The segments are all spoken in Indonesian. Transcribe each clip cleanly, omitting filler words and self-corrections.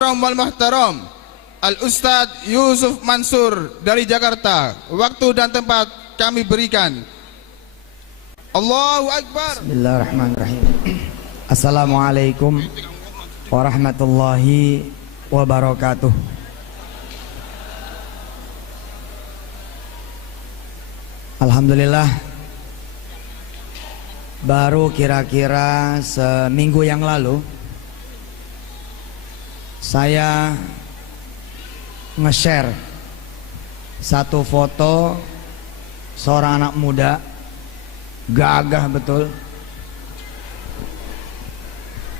Wal Muhtaram Al-Ustadz Yusuf Mansur dari Jakarta. Waktu dan tempat kami berikan. Allahu Akbar. Bismillahirrahmanirrahim. Assalamualaikum warahmatullahi wabarakatuh. Alhamdulillah, baru kira-kira seminggu yang lalu saya nge-share satu foto seorang anak muda, gagah betul,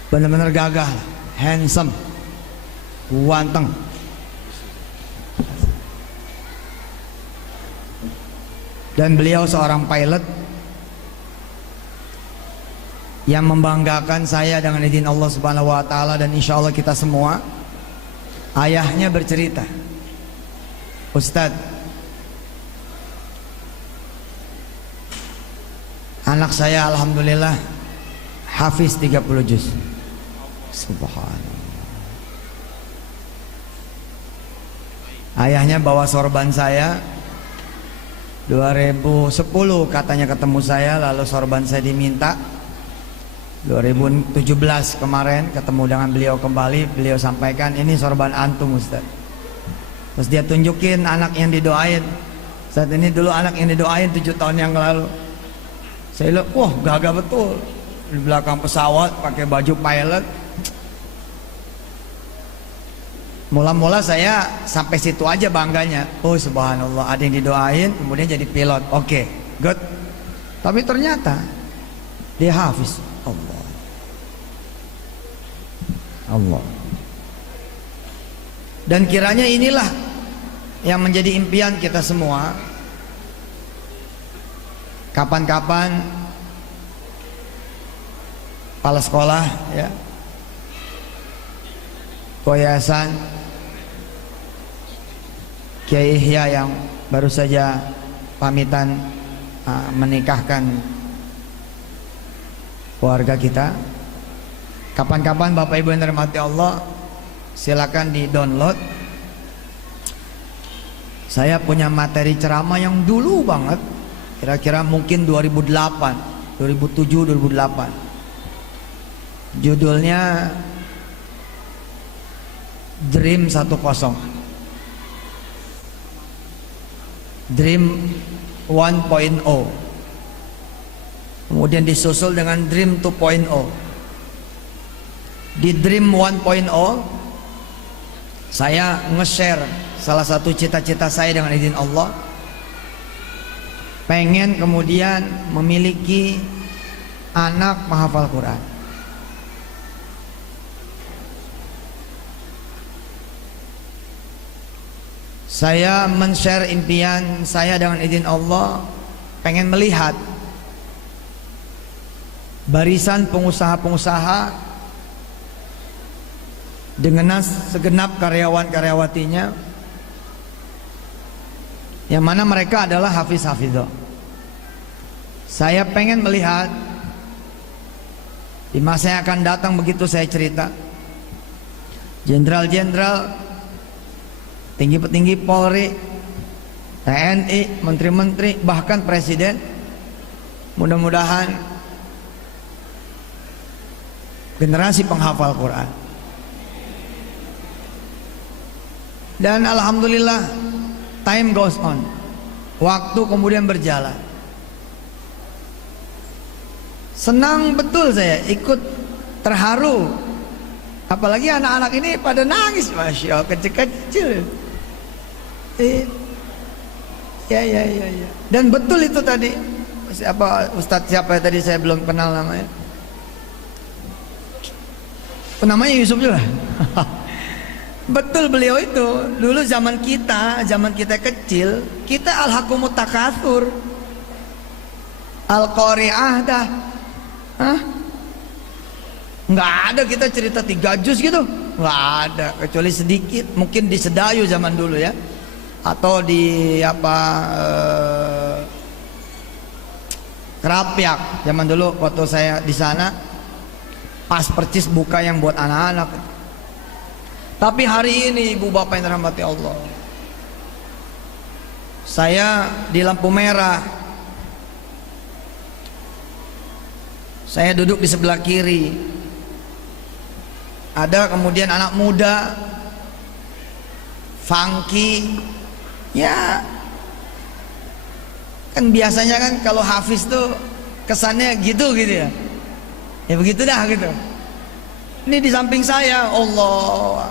benar-benar gagah, handsome, ganteng. Dan beliau seorang pilot yang membanggakan saya dengan izin Allah Subhanahu wa taala, dan insya Allah kita semua. Ayahnya bercerita, Ustadz, anak saya alhamdulillah hafiz 30 juz. Subhanallah. Ayahnya bawa sorban saya 2010 katanya ketemu saya, lalu sorban saya diminta. 2017 kemarin ketemu dengan beliau kembali, beliau sampaikan, ini sorban antum Ustaz. Terus dia tunjukin anak yang didoain. Saat ini dulu anak yang didoain 7 tahun yang lalu. Saya lihat, wah gagah betul, di belakang pesawat pakai baju pilot. Mula-mula saya sampai situ aja bangganya. Oh subhanallah, ada yang didoain kemudian jadi pilot. Oke, good. Tapi ternyata dia hafiz. Allah. Dan kiranya inilah yang menjadi impian kita semua. Kapan-kapan kepala sekolah ya, Yayasan Kiai Ihya yang baru saja pamitan menikahkan keluarga kita. Kapan-kapan Bapak Ibu yang dirahmati Allah, silakan di download. Saya punya materi ceramah yang dulu banget, kira-kira mungkin 2008, 2007, 2008. Judulnya Dream 10, Dream 1.0, kemudian disusul dengan Dream 2.0. Di Dream 1.0 saya nge-share salah satu cita-cita saya dengan izin Allah, pengen kemudian memiliki anak menghafal Quran. Saya men-share impian saya dengan izin Allah, pengen melihat barisan pengusaha-pengusaha dengan segenap karyawan-karyawatinya, yang mana mereka adalah hafiz-hafizah. Saya pengen melihat di masa yang akan datang, begitu saya cerita, jenderal-jenderal, tinggi-petinggi Polri, TNI, menteri-menteri, bahkan presiden, mudah-mudahan generasi penghafal Quran. Dan alhamdulillah time goes on, waktu kemudian berjalan. Senang betul saya, ikut terharu. Apalagi anak-anak ini pada nangis, masya Allah, kecil-kecil. Ya. Dan betul itu tadi, Ustadz siapa tadi saya belum kenal namanya. Namanya Yusuf juga. Betul beliau itu. Dulu zaman kita kecil, kita alhaqumut takatsur, al-qari'ah dah. Nggak ada kita cerita 3 juz gitu, nggak ada, kecuali sedikit, mungkin di Sedayu zaman dulu ya, atau di Kerapiak zaman dulu waktu saya di sana, pas percis buka yang buat anak-anak. Tapi hari ini ibu bapak yang dirahmati Allah, saya di lampu merah, saya duduk di sebelah kiri, ada kemudian anak muda funky, ya kan biasanya kan kalau hafiz tuh kesannya gitu ya, ya begitu dah gitu. Ini di samping saya, Allah,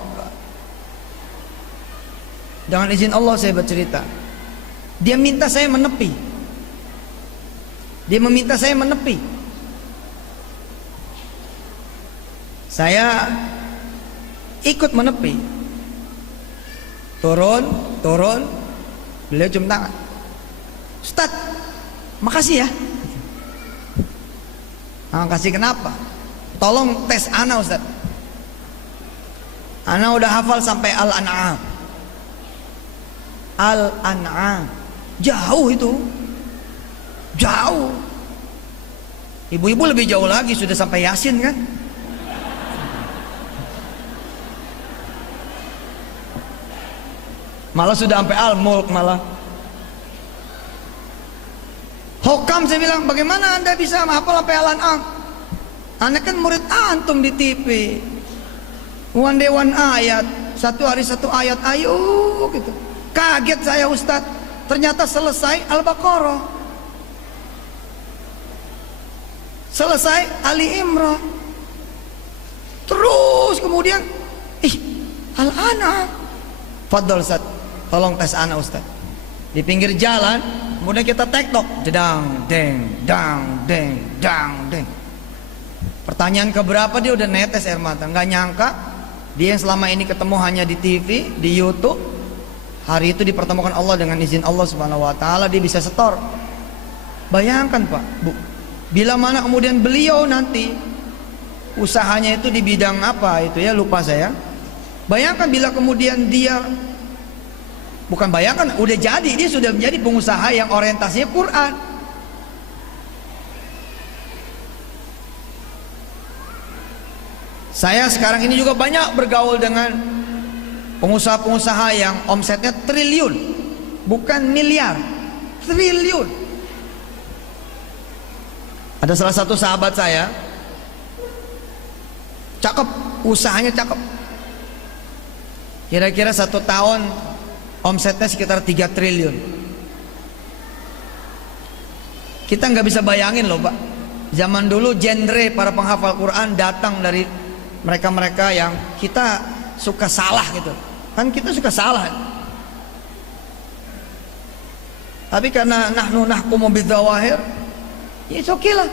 dengan izin Allah saya bercerita, dia minta saya menepi, dia meminta saya menepi. Saya ikut menepi, turun, beliau cium tangan, Ustaz, makasih ya. Makasih kenapa? Tolong tes ana Ustaz. Ana udah hafal sampai Al-An'am. Al-An'am. Jauh itu. Jauh. Ibu-ibu lebih jauh lagi, sudah sampai Yasin kan? Malah sudah sampai Al-Mulk malah. Hokam saya bilang, bagaimana anda bisa menghafal sampai Al-An'am? Anda kan murid antum di TV. One day one ayat, satu hari satu ayat, ayo gitu. Kaget saya Ustadz, ternyata selesai Al-Baqarah, selesai Ali Imran, terus kemudian Al-An'am. Fadol Ustadz, tolong tes ana Ustadz. Di pinggir jalan, kemudian kita tektok, jedang, deng, dang, deng, dang, deng. Pertanyaan keberapa dia udah netes air mata. Nggak nyangka dia yang selama ini ketemu hanya di TV, di YouTube, hari itu dipertemukan Allah dengan izin Allah Subhanahu Wa Taala, dia bisa setor. Bayangkan Pak, Bu, bila mana kemudian beliau nanti usahanya itu di bidang apa itu ya, lupa saya. Bayangkan bila kemudian dia, bukan bayangkan, udah jadi, dia sudah menjadi pengusaha yang orientasinya Quran. Saya sekarang ini juga banyak bergaul dengan pengusaha-pengusaha yang omsetnya triliun, bukan miliar, triliun. Ada salah satu sahabat saya, cakep, usahanya cakep. Kira-kira 1 tahun omsetnya sekitar 3 triliun. Kita nggak bisa bayangin loh Pak, zaman dulu genre para penghafal Quran datang dari mereka-mereka yang kita suka salah gitu. Kan kita suka salah. Tapi karena nahnu nahkumu bidzawahir, ya oke lah.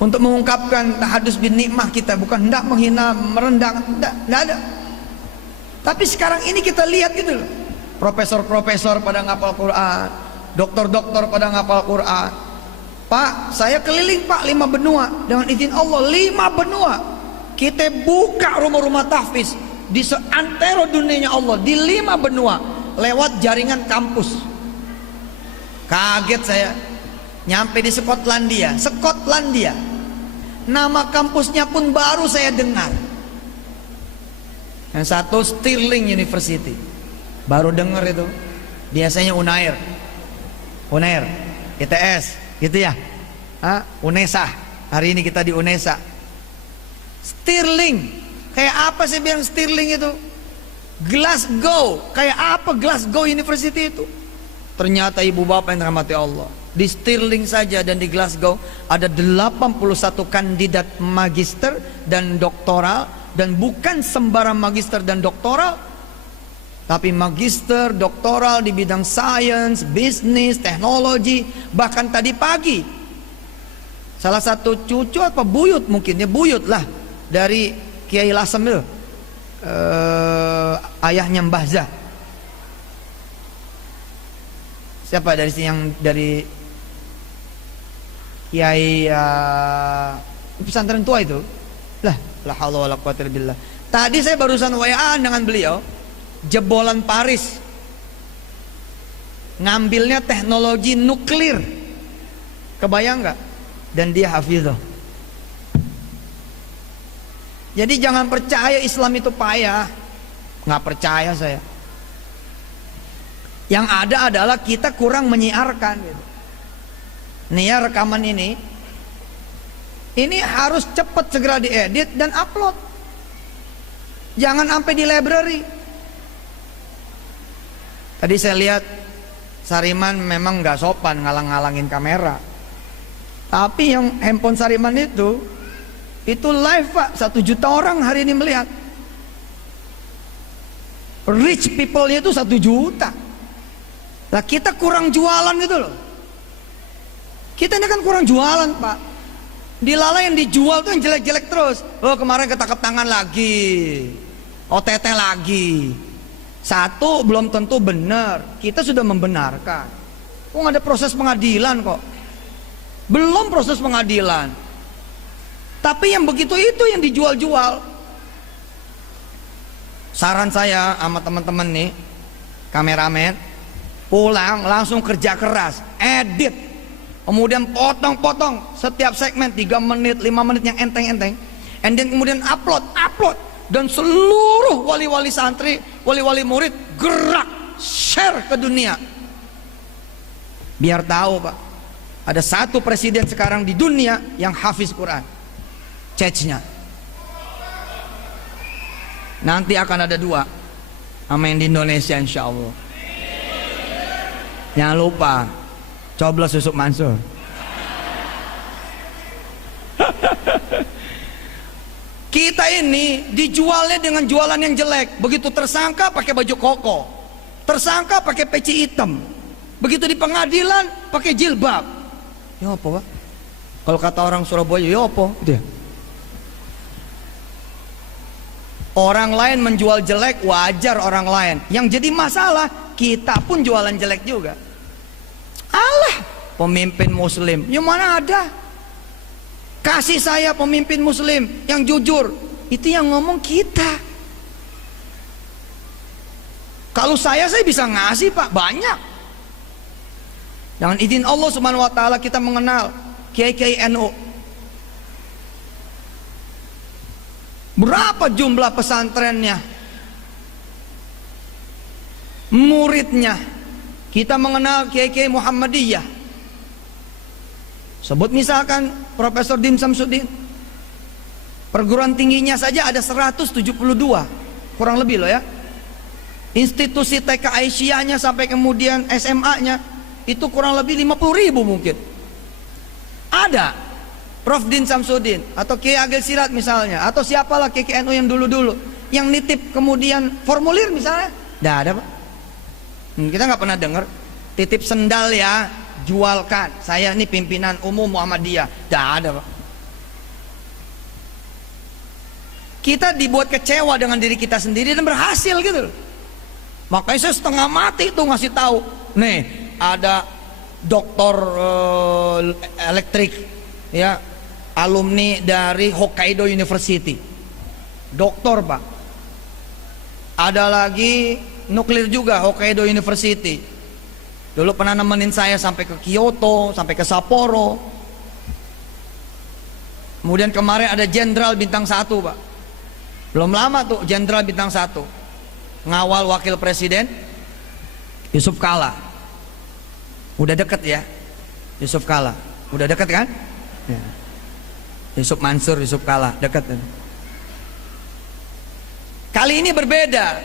Untuk mengungkapkan tahadus bin nikmah kita, bukan hendak menghina, merendahkan, enggak ada. Tapi sekarang ini kita lihat gitu loh. Profesor-profesor pada ngapal Quran, dokter-dokter pada ngapal Quran. Pak, saya keliling Pak 5 benua, dengan izin Allah 5 benua. Kita buka rumah-rumah tahfiz di seantero dunianya Allah, di 5 benua, lewat jaringan kampus. Kaget saya, nyampe di Skotlandia. Nama kampusnya pun baru saya dengar. Yang satu Stirling University, baru dengar itu. Biasanya Unair, ITS gitu ya, UNESA. Hari ini kita di UNESA. Stirling, kayak apa sih bilang Stirling itu? Glasgow, kayak apa Glasgow University itu? Ternyata ibu bapak yang dirahmati Allah, di Stirling saja dan di Glasgow ada 81 kandidat magister dan doktoral, dan bukan sembarang magister dan doktoral, tapi magister, doktoral di bidang sains, bisnis, teknologi. Bahkan tadi pagi salah satu cucu apa buyut, mungkin ya buyut lah, dari Kiai Lasem itu, ayahnya Mbah Zah. Siapa dari sini yang dari Kiai pesantren tua itu? Lah, la haula wala quwwata illa billah. Tadi saya barusan WA dengan beliau, jebolan Paris, ngambilnya teknologi nuklir, kebayang nggak? Dan dia hafizah. Jadi jangan percaya Islam itu payah. Nggak percaya saya. Yang ada adalah kita kurang menyiarkan gitu. Nih ya, rekaman ini harus cepat segera diedit dan upload. Jangan sampai di library. Tadi saya lihat Sariman memang nggak sopan ngalang-ngalangin kamera. Tapi yang handphone Sariman itu live Pak, 1 juta orang hari ini melihat. Rich people-nya itu 1 juta. Lah kita kurang jualan gitu loh. Kita ini kan kurang jualan Pak. Di Lala yang dijual tuh yang jelek-jelek terus. Oh kemarin ketangkap tangan lagi, OTT lagi. Satu belum tentu benar. Kita sudah membenarkan. Oh ada proses pengadilan kok. Belum proses pengadilan. Tapi yang begitu itu yang dijual-jual. Saran saya sama teman-teman nih, kameramen, pulang langsung kerja keras, edit, kemudian potong-potong setiap segmen 3 menit, 5 menit yang enteng-enteng, and then kemudian upload, dan seluruh wali-wali santri, wali-wali murid gerak share ke dunia. Biar tahu Pak, ada 1 presiden sekarang di dunia yang hafiz Quran, Chechnya. Nanti akan ada 2 sama yang di Indonesia insya Allah. Jangan lupa coblos Yusuf Mansur. Kita ini dijualnya dengan jualan yang jelek. Begitu tersangka pakai baju koko, tersangka pakai peci hitam, begitu di pengadilan pakai jilbab. Ya apa Pak? Kalau kata orang Surabaya, ya apa? Gitu ya. Orang lain menjual jelek, wajar orang lain. Yang jadi masalah, kita pun jualan jelek juga. Allah, pemimpin muslim, yang mana ada? Kasih saya pemimpin muslim yang jujur. Itu yang ngomong kita. Kalau saya bisa ngasih Pak, banyak. Dengan izin Allah Subhanahu wa taala kita mengenal Kiai NU. Berapa jumlah pesantrennya, muridnya. Kita mengenal Kiai Muhammadiyah. Sebut misalkan Profesor Dim Samsudin, perguruan tingginya saja ada 172, kurang lebih loh ya. Institusi TK Aisyahnya sampai kemudian SMA-nya itu kurang lebih 50.000 mungkin. Ada Prof Din Samsudin atau Kiai Agil Sirat misalnya, atau siapalah Kiai NU yang dulu-dulu yang nitip kemudian formulir misalnya, tidak ada Pak. Kita nggak pernah dengar titip sendal ya, jualkan, saya ini pimpinan umum Muhammadiyah, tidak ada Pak. Kita dibuat kecewa dengan diri kita sendiri dan berhasil gitu. Makanya saya setengah mati tuh ngasih tahu, nih ada doktor elektrik ya, alumni dari Hokkaido University, doktor Pak. Ada lagi nuklir juga, Hokkaido University. Dulu pernah nemenin saya sampai ke Kyoto, sampai ke Sapporo. Kemudian kemarin ada jenderal bintang 1 Pak. Belum lama tuh jenderal bintang 1 ngawal wakil presiden Yusuf Kala. Udah deket ya Yusuf Kala, udah deket kan ya. Yusuf Mansur, Yusuf Kala, dekat. Kali ini berbeda.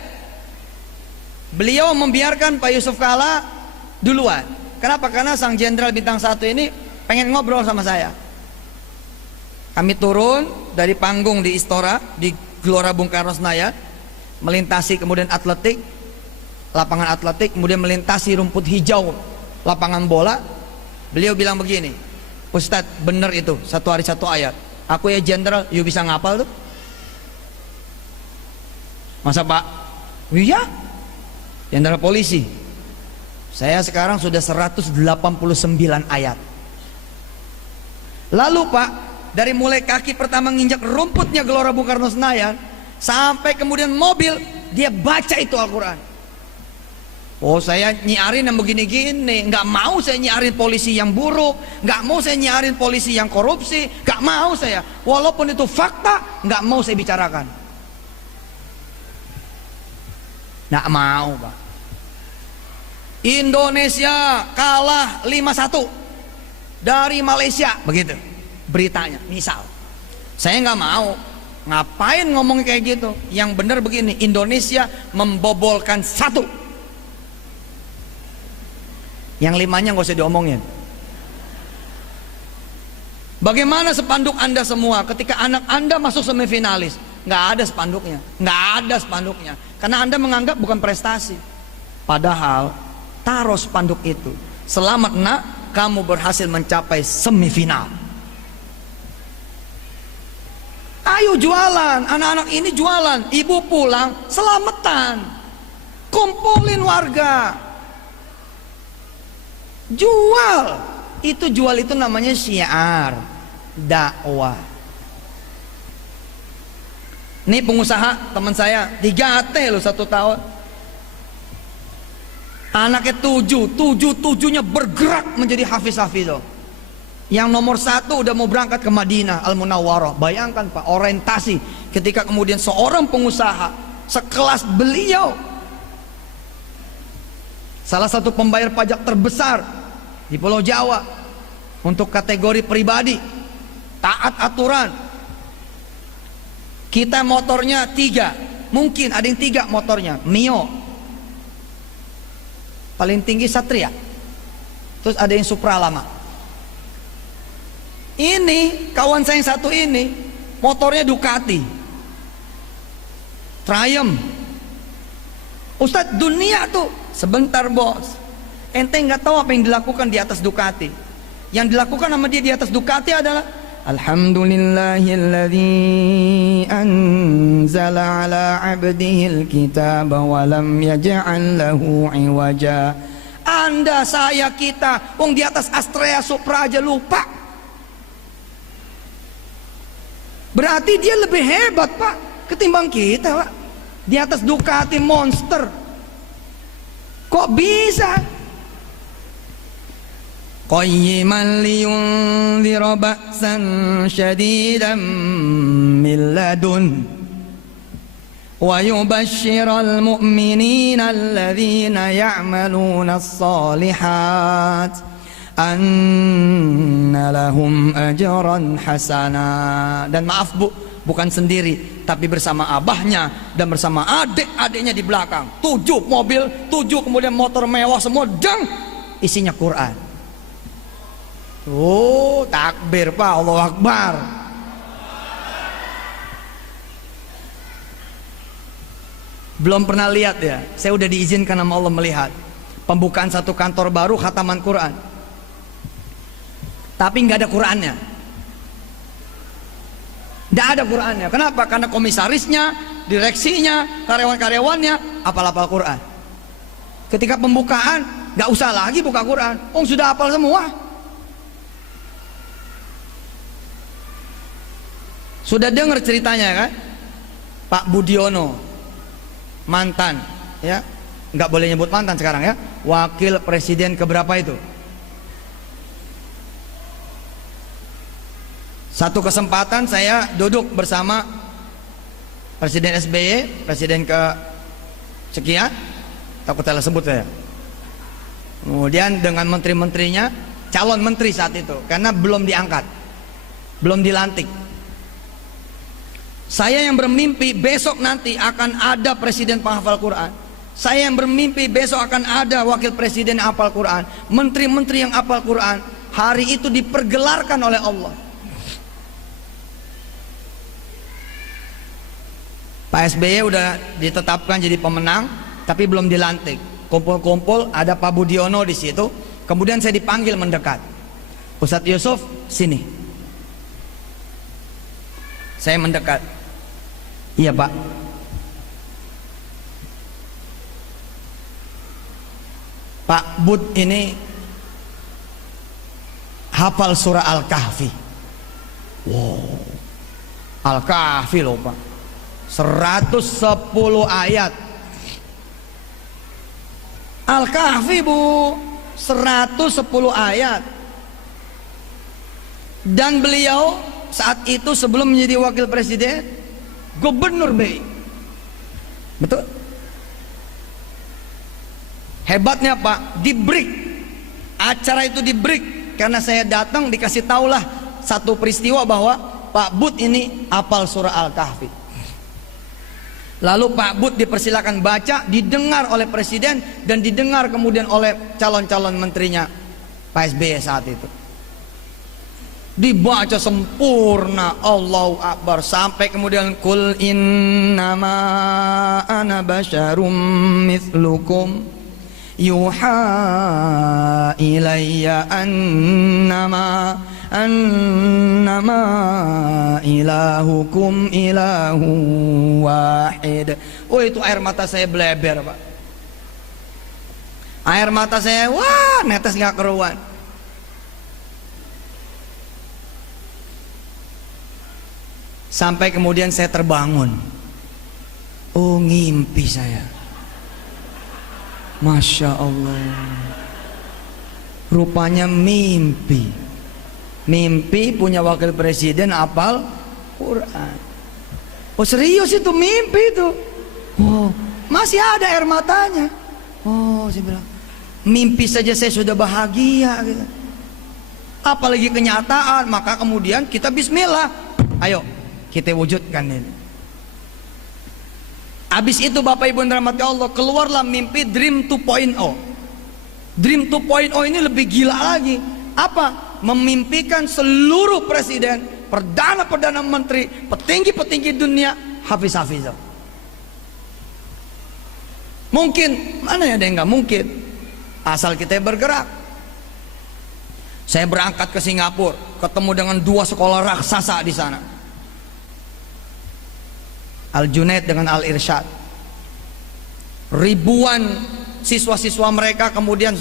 Beliau membiarkan Pak Yusuf Kala duluan. Kenapa? Karena sang jenderal bintang 1 ini pengen ngobrol sama saya. Kami turun dari panggung di Istora, di Gelora Bung Karno Senayan, melintasi kemudian atletik, lapangan atletik, kemudian melintasi rumput hijau, lapangan bola. Beliau bilang begini, Ustadz bener itu, 1 hari 1 ayat. Aku ya jenderal, you bisa ngapal tuh? Masa Pak? Iya, jenderal polisi. Saya sekarang sudah 189 ayat. Lalu Pak, dari mulai kaki pertama nginjak rumputnya Gelora Bung Karno Senayan sampai kemudian mobil, dia baca itu Al-Quran. Oh, saya nyiarin yang begini-gini. Nggak mau saya nyiarin polisi yang buruk, nggak mau saya nyiarin polisi yang korupsi, nggak mau saya. Walaupun itu fakta, nggak mau saya bicarakan. Nggak mau, Pak. Indonesia kalah 5-1 dari Malaysia, begitu beritanya. Misal, saya nggak mau. Ngapain ngomong kayak gitu? Yang benar begini, Indonesia membobolkan 1. Yang 5-nya nggak usah diomongin. Bagaimana spanduk Anda semua ketika anak Anda masuk semifinalis? Nggak ada spanduknya, nggak ada spanduknya, karena Anda menganggap bukan prestasi. Padahal taruh spanduk itu, selamat nak, kamu berhasil mencapai semifinal. Ayo jualan, anak-anak ini jualan, ibu pulang selamatan, kumpulin warga, jual. Jual itu namanya syiar dakwah. Ini pengusaha teman saya 3T loh 1 tahun. Anaknya 7-7-nya bergerak menjadi hafiz-hafiz loh. Yang nomor 1 udah mau berangkat ke Madinah Al Munawwarah. Bayangkan Pak, orientasi ketika kemudian seorang pengusaha sekelas beliau, salah satu pembayar pajak terbesar di Pulau Jawa untuk kategori pribadi, taat aturan. Kita motornya 3, mungkin ada yang 3 motornya, Mio, paling tinggi Satria, terus ada yang Supra lama. Ini kawan saya yang satu ini motornya Ducati Triumph. Ustadz, dunia tuh sebentar bos, ente nggak tahu apa yang dilakukan di atas Ducati. Yang dilakukan sama dia di atas Ducati adalah Alhamdulillahilladzi anzala ala abdihil kitaba wa lam yaj'al lahu iwaja. Anda, saya, kita, wong di atas Astrea Supra aja lupa. Berarti dia lebih hebat Pak ketimbang kita Pak. Di atas Ducati Monster. Kok bisa? Qayyiman liyunzira ba'san syadidan min ladun wa yubashshiral mu'minina alladhina ya'maluna as-salihat anna lahum ajran hasana. Dan maaf Bu, bukan sendiri, tapi bersama abahnya dan bersama adik-adiknya di belakang. 7 mobil, 7 kemudian motor mewah semua, dan isinya Quran. Oh, takbir Pak, Allahu Akbar. Belum pernah lihat ya, saya udah diizinkan sama Allah melihat pembukaan satu kantor baru khataman Quran, tapi nggak ada Qurannya. Nggak ada Qurannya. Kenapa? Karena komisarisnya, direksinya, karyawan-karyawannya hafal Quran. Ketika pembukaan nggak usah lagi buka Quran, sudah hafal semua. Sudah dengar ceritanya kan? Pak Budiono, mantan, ya, nggak boleh nyebut mantan sekarang ya, wakil presiden keberapa itu? Satu kesempatan saya duduk bersama Presiden SBY, presiden ke sekian, takut salah sebut saya. Kemudian dengan menteri-menterinya, calon menteri saat itu, karena belum diangkat, belum dilantik. Saya yang bermimpi besok nanti akan ada presiden penghafal Quran. Saya yang bermimpi besok akan ada wakil presiden yang hafal Quran, menteri-menteri yang hafal Quran. Hari itu dipergelarkan oleh Allah. Pak SBY udah ditetapkan jadi pemenang, tapi belum dilantik. Kumpul-kumpul, ada Pak Budiono di situ. Kemudian saya dipanggil mendekat. Ustadz Yusuf, sini. Saya mendekat. Iya Pak. Pak Bud ini hafal surah Al-Kahfi. Wow, Al-Kahfi loh Pak, 110 ayat. Al-Kahfi bu, 110 ayat. Dan beliau saat itu sebelum menjadi wakil presiden, gubernur BI. Betul? Hebatnya Pak, di break. Acara itu di break karena saya datang dikasih taulah satu peristiwa bahwa Pak Bud ini hafal surah Al-Kahfi. Lalu Pak Bud dipersilakan baca, didengar oleh presiden dan didengar kemudian oleh calon-calon menterinya Pak SBY saat itu. Dibaca sempurna, Allahu Akbar, sampai kemudian kul innama ana basyarum mithlukum yuha ilayya annama ilahukum ilahu wahid. Oh, itu air mata saya bleber Pak. Air mata saya wah netes nggak keruan. Sampai kemudian saya terbangun. Oh, ngimpi saya. Masya Allah. Rupanya mimpi. Mimpi punya wakil presiden hafal Quran. Oh, serius itu mimpi itu. Oh, masih ada air matanya. Oh, saya bilang, mimpi saja saya sudah bahagia gitu. Apalagi kenyataan. Maka kemudian kita bismillah. Ayo kita wujudkan ini. Habis itu Bapak Ibu yang dirahmati Allah, keluarlah mimpi Dream 2.0. Dream 2.0 ini lebih gila lagi. Apa? Memimpikan seluruh presiden, perdana-perdana menteri, petinggi-petinggi dunia hafiz-hafizah. Mungkin, mana ada yang nggak mungkin? Asal kita bergerak. Saya berangkat ke Singapura, ketemu dengan 2 sekolah raksasa di sana. Al-Junaid dengan Al-Irsyad. Ribuan siswa-siswa mereka kemudian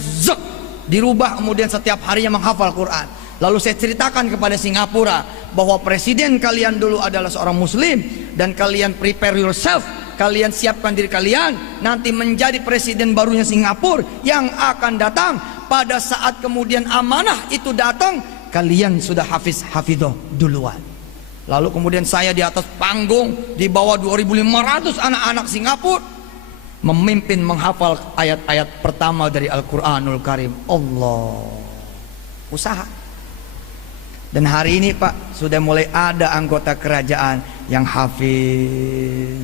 dirubah, kemudian setiap harinya menghafal Quran. Lalu saya ceritakan kepada Singapura bahwa presiden kalian dulu adalah seorang muslim, dan kalian prepare yourself, kalian siapkan diri kalian nanti menjadi presiden barunya Singapura yang akan datang. Pada saat kemudian amanah itu datang, kalian sudah hafidhoh duluan. Lalu kemudian saya di atas panggung di bawah 2.500 anak-anak Singapura memimpin menghafal ayat-ayat pertama dari Al-Quranul Karim. Allah, usaha. Dan hari ini Pak, sudah mulai ada anggota kerajaan yang hafiz,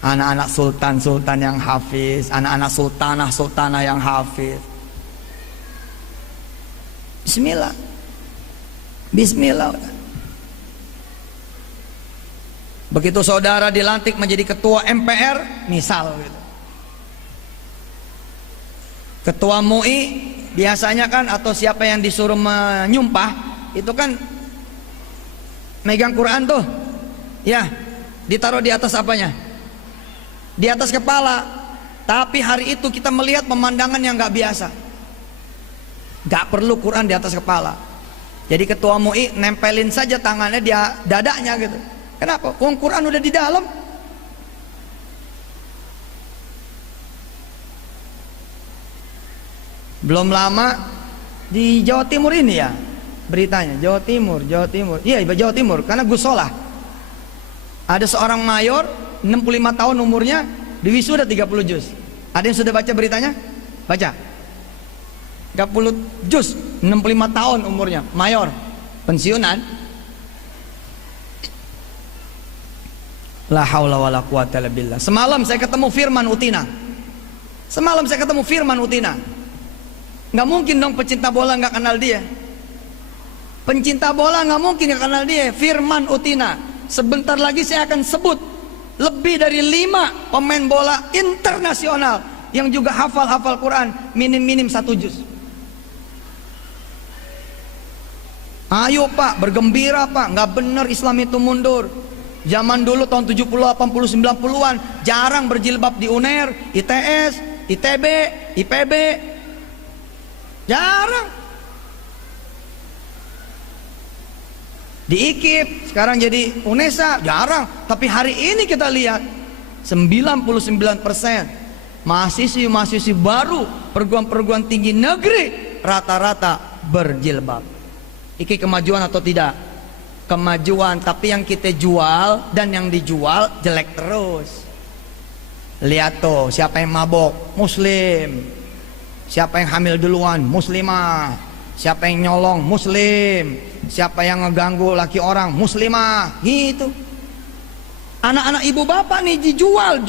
anak-anak sultan-sultan yang hafiz, anak-anak sultanah-sultanah yang hafiz. Bismillah, bismillah. Begitu saudara dilantik menjadi ketua MPR, misal gitu. Ketua MUI biasanya kan, atau siapa yang disuruh menyumpah, itu kan megang Quran tuh. Ya, ditaruh di atas apanya? Di atas kepala. Tapi hari itu kita melihat pemandangan yang gak biasa. Gak perlu Quran di atas kepala. Jadi ketua MUI nempelin saja tangannya di dadanya gitu. Kenapa? Quran udah di dalam. Belum lama di Jawa Timur ini ya beritanya, Jawa Timur. Iya, Jawa Timur, karena Gus Solah. Ada seorang mayor 65 tahun umurnya, di wisuda 30 juz. Ada yang sudah baca beritanya? Baca. 30 juz, 65 tahun umurnya, mayor, pensiunan. La haula wala quwata illa billah. Semalam saya ketemu Firman Utina. Nggak mungkin dong pecinta bola nggak kenal dia. Pencinta bola nggak mungkin nggak kenal dia. Firman Utina. Sebentar lagi saya akan sebut lebih dari 5 pemain bola internasional yang juga hafal Quran, minim-minim 1 juz. Ayo Pak, bergembira Pak. Nggak benar Islam itu mundur. Zaman dulu tahun 70, 80, 90-an jarang berjilbab di UNER, ITS, ITB, IPB. Jarang. Di IKIP, sekarang jadi UNESA, jarang. Tapi hari ini kita lihat 99% mahasiswi baru perguruan tinggi negeri rata-rata berjilbab. Iki kemajuan atau tidak? Kemajuan, tapi yang kita jual dan yang dijual jelek terus. Lihat tuh, siapa yang mabok? Muslim. Siapa yang hamil duluan? Muslimah. Siapa yang nyolong? Muslim. Siapa yang ngeganggu laki orang? Muslimah. Gitu. Anak-anak ibu bapak nih dijual,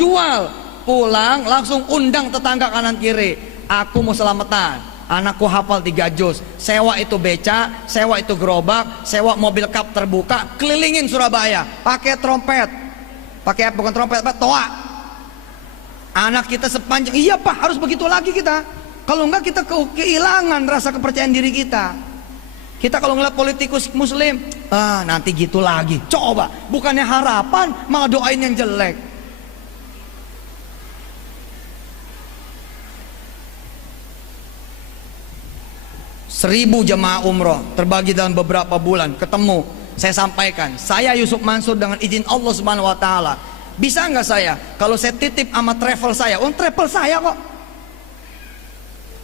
pulang langsung undang tetangga kanan kiri. Aku mau selamatan, anakku hafal 3 juz. Sewa itu beca, sewa itu gerobak, sewa mobil kap terbuka, kelilingin Surabaya, pakai trompet, pakai bukan trompet, apa, toa. Anak kita sepanjang, iya pak, harus begitu lagi kita. Kalau enggak kita kehilangan rasa kepercayaan diri kita. Kita kalau ngeliat politikus muslim, nanti gitu lagi. Coba, bukannya harapan, malah doain yang jelek. Seribu jemaah umroh terbagi dalam beberapa bulan, ketemu. Saya sampaikan, saya Yusuf Mansur dengan izin Allah Subhanahu Wa Taala, bisa nggak saya kalau saya titip sama travel saya, travel saya kok.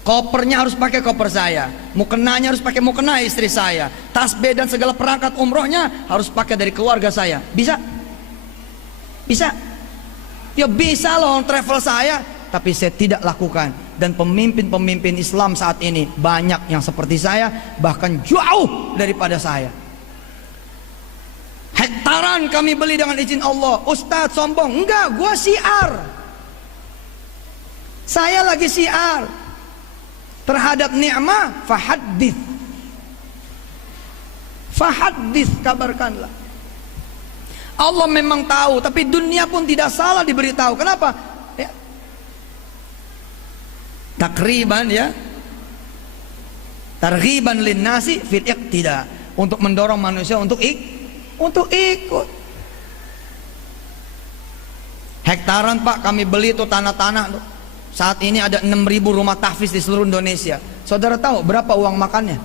Kopernya harus pakai koper saya, mukenanya harus pakai mukena istri saya, tasbih dan segala perangkat umrohnya harus pakai dari keluarga saya. Bisa? Bisa? Ya bisa loh travel saya, tapi saya tidak lakukan. Dan pemimpin-pemimpin Islam saat ini banyak yang seperti saya, bahkan jauh daripada saya. Hektaran kami beli dengan izin Allah. Ustadz sombong? Enggak, gua siar. Saya lagi siar terhadap ni'mah, fahaddits, kabarkanlah. Allah memang tahu, tapi dunia pun tidak salah diberitahu. Kenapa? Ya. Takriban ya, targhiban linnasi fil iqtida, untuk mendorong manusia untuk ikut. Hektaran pak kami beli itu tanah-tanah tuh. Saat ini ada 6.000 rumah tahfiz di seluruh Indonesia. Saudara tahu berapa uang makannya?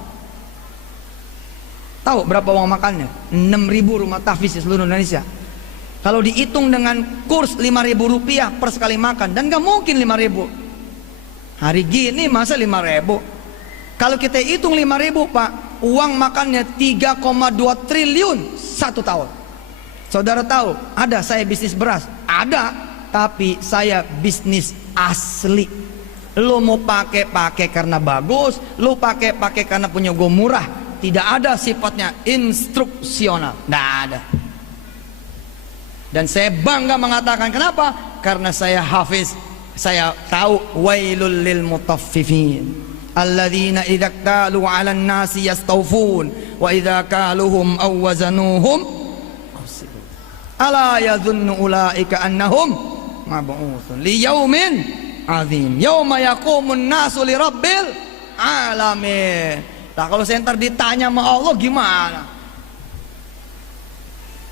Tahu berapa uang makannya? 6.000 rumah tahfiz di seluruh Indonesia. Kalau dihitung dengan kurs 5.000 rupiah per sekali makan, dan gak mungkin 5.000. Hari gini masa 5.000? Kalau kita hitung 5.000 pak, uang makannya 3,2 triliun 1 tahun. Saudara tahu, ada saya bisnis beras? Ada. Tapi saya bisnis asli. Lu mau pakai karena bagus, lu pakai karena punya gue murah. Tidak ada sifatnya instruksional, tidak ada. Dan saya bangga mengatakan, kenapa? Karena saya hafiz, saya tahu wailul lil mutaffifin alladzina idza qalu 'alan nasi yastawfun wa idza kaluhum aw wazanuhum ala yadhunnu ulaika annahum mab'utsun li yaumin azim yauma yaqumun nasu li rabbil alamin. Nah kalau saya ntar ditanya sama Allah gimana?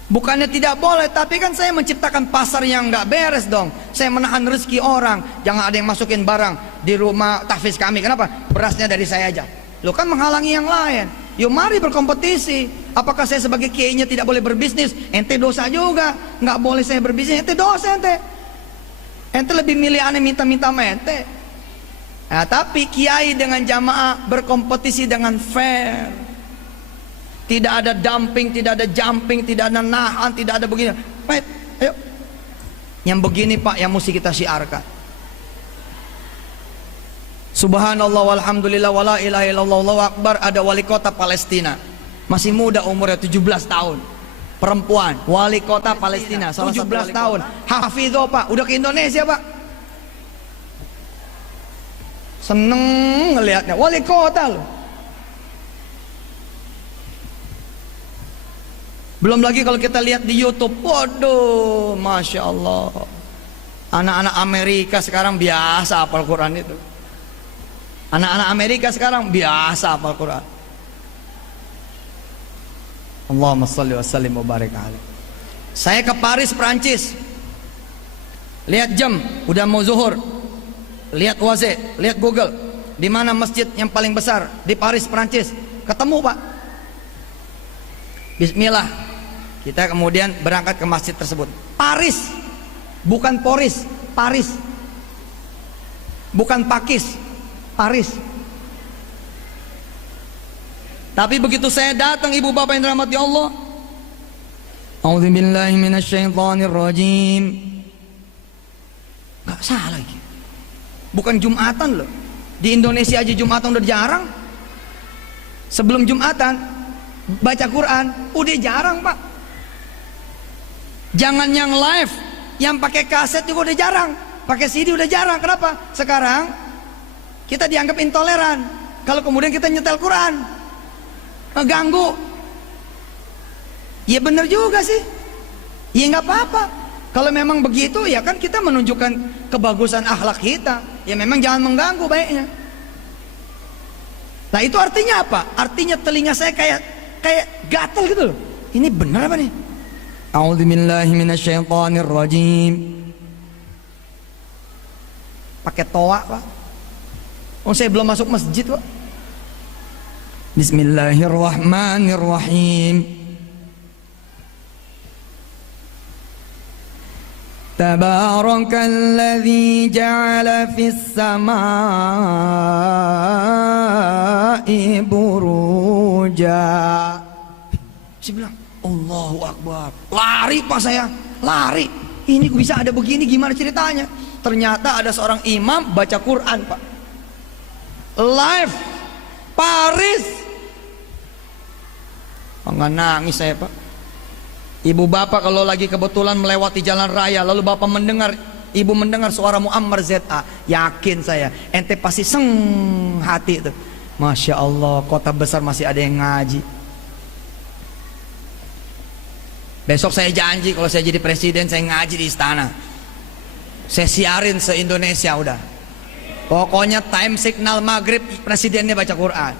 Bukannya tidak boleh, tapi kan saya menciptakan pasar yang nggak beres dong. Saya menahan rezeki orang, jangan ada yang masukin barang di rumah tahfiz kami. Kenapa? Berasnya dari saya aja. Lo kan menghalangi yang lain. Yuk mari berkompetisi. Apakah saya sebagai kiainya tidak boleh berbisnis? Ente dosa juga. Nggak boleh saya berbisnis, ente dosa ente. Ente lebih milih aneh minta-minta sama ente. Nah, tapi kiai dengan jamaah berkompetisi dengan fair. Tidak ada dumping, tidak ada jumping, tidak ada nahan, tidak ada begini. Baik, ayo. Yang begini pak yang mesti kita syiarkan. Subhanallah walhamdulillah wala ilaha illallah wallahu akbar. Ada wali kota Palestina, masih muda umurnya 17 tahun. Perempuan, wali kota Palestina, 17 tahun. Hafidho pak, udah ke Indonesia pak. Seneng ngelihatnya, wali kota loh. Belum lagi kalau kita lihat di YouTube, waduh, masya Allah. Anak-anak Amerika sekarang biasa hafal Quran itu. Anak-anak Amerika sekarang biasa hafal Quran. Allahumma salli wa sallim wa barik alaihi. Saya ke Paris, Prancis. Lihat jam, udah mau zuhur. Lihat waze, lihat Google. Di mana masjid yang paling besar di Paris, Prancis? Ketemu, Pak. Bismillah. Kita kemudian berangkat ke masjid tersebut. Paris. Bukan Poris, Paris. bukan Pakis, Paris. Tapi begitu saya datang, ibu bapak yang dirahmati Allah, a'udzubillahi minasyaitonirrajim, nggak salah lagi. Bukan Jumatan loh. Di Indonesia aja Jumatan udah jarang. Sebelum Jumatan baca Quran udah jarang, Pak. Jangan yang live, yang pakai kaset juga udah jarang, pakai CD udah jarang. Kenapa? Sekarang kita dianggap intoleran kalau kemudian kita nyetel Quran, ngeganggu. Ya bener juga sih. Ya nggak apa-apa. Kalau memang begitu ya kan kita menunjukkan kebagusan akhlak kita. Ya memang jangan mengganggu baiknya. Nah itu artinya apa? Artinya telinga saya kayak gatal gitu loh. Ini bener apa nih? A'udzubillahi minasyaitonirrajim. Pakai toa, Pak. Oh, saya belum masuk masjid, Pak. Bismillahirrahmanirrahim. Tabarakalladzi ja'ala fis samaa'i buruja. Saya bilang, Allahu Akbar. Lari Pak saya, lari. Ini bisa ada begini, gimana ceritanya? Ternyata ada seorang imam baca Quran, Pak. Live Paris. Nggak nangis saya, Pak. Ibu bapak kalau lagi kebetulan melewati jalan raya, lalu bapak mendengar, ibu mendengar suara Muammar ZA, yakin saya ente pasti seng hati itu. Masya Allah, kota besar masih ada yang ngaji. Besok saya janji kalau saya jadi presiden saya ngaji di istana. Saya siarin se-Indonesia udah. Pokoknya time signal maghrib presidennya baca Quran.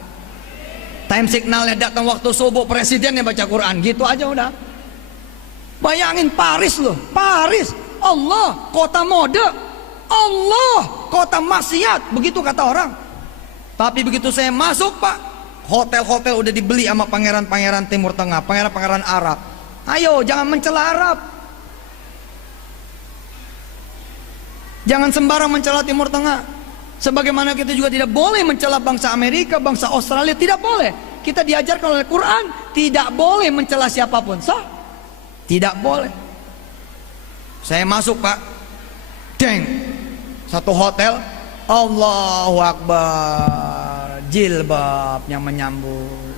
Time signalnya datang waktu subuh presidennya baca Quran. Gitu aja udah. Bayangin Paris loh, Paris, Allah, kota mode, Allah, kota maksiat, begitu kata orang. Tapi begitu saya masuk, Pak, hotel-hotel udah dibeli sama pangeran-pangeran Timur Tengah, pangeran-pangeran Arab. Ayo, jangan mencela Arab. Jangan sembarang mencela Timur Tengah. Sebagaimana kita juga tidak boleh mencela bangsa Amerika, bangsa Australia, tidak boleh. Kita diajarkan oleh Quran, tidak boleh mencela siapapun. Sah? Tidak boleh. Saya masuk, Pak. Deng. Satu hotel, Allahu Akbar, jilbab yang menyambut.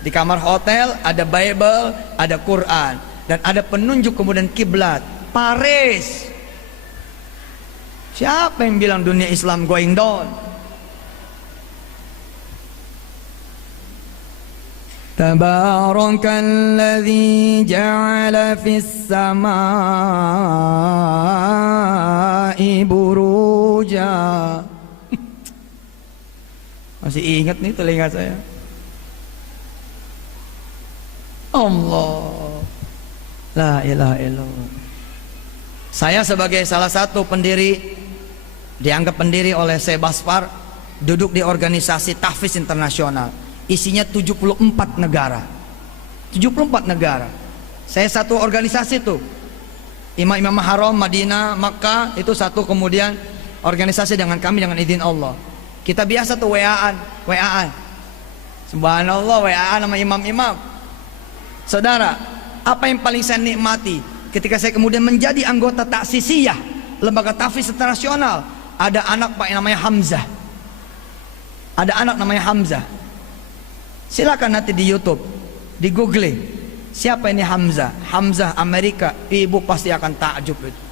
Di kamar hotel ada Bible, ada Quran, dan ada penunjuk kemudian kiblat. Paris. Siapa yang bilang dunia Islam going down? Tabarakalladzi ja'ala fis samaa'i buruja. Masih ingat nih telinga saya. Allah, la ilaha illallah. Saya sebagai salah satu pendiri, dianggap pendiri oleh Sebaspar, duduk di organisasi Tahfiz Internasional. Isinya 74 negara. 74 negara. Saya satu organisasi tuh. Imam-imam haram Madinah, Makkah itu satu, kemudian organisasi dengan kami dengan izin Allah. Kita biasa tuh WA-an. Subhanallah, WA-an sama imam-imam. Saudara, apa yang paling saya nikmati ketika saya kemudian menjadi anggota Ta'sisiyah, lembaga tahfiz internasional, ada anak Pak yang namanya Hamzah. Ada anak namanya Hamzah. Silakan nanti di YouTube, di googling, siapa ini Hamzah? Hamzah Amerika, ibu pasti akan takjub itu.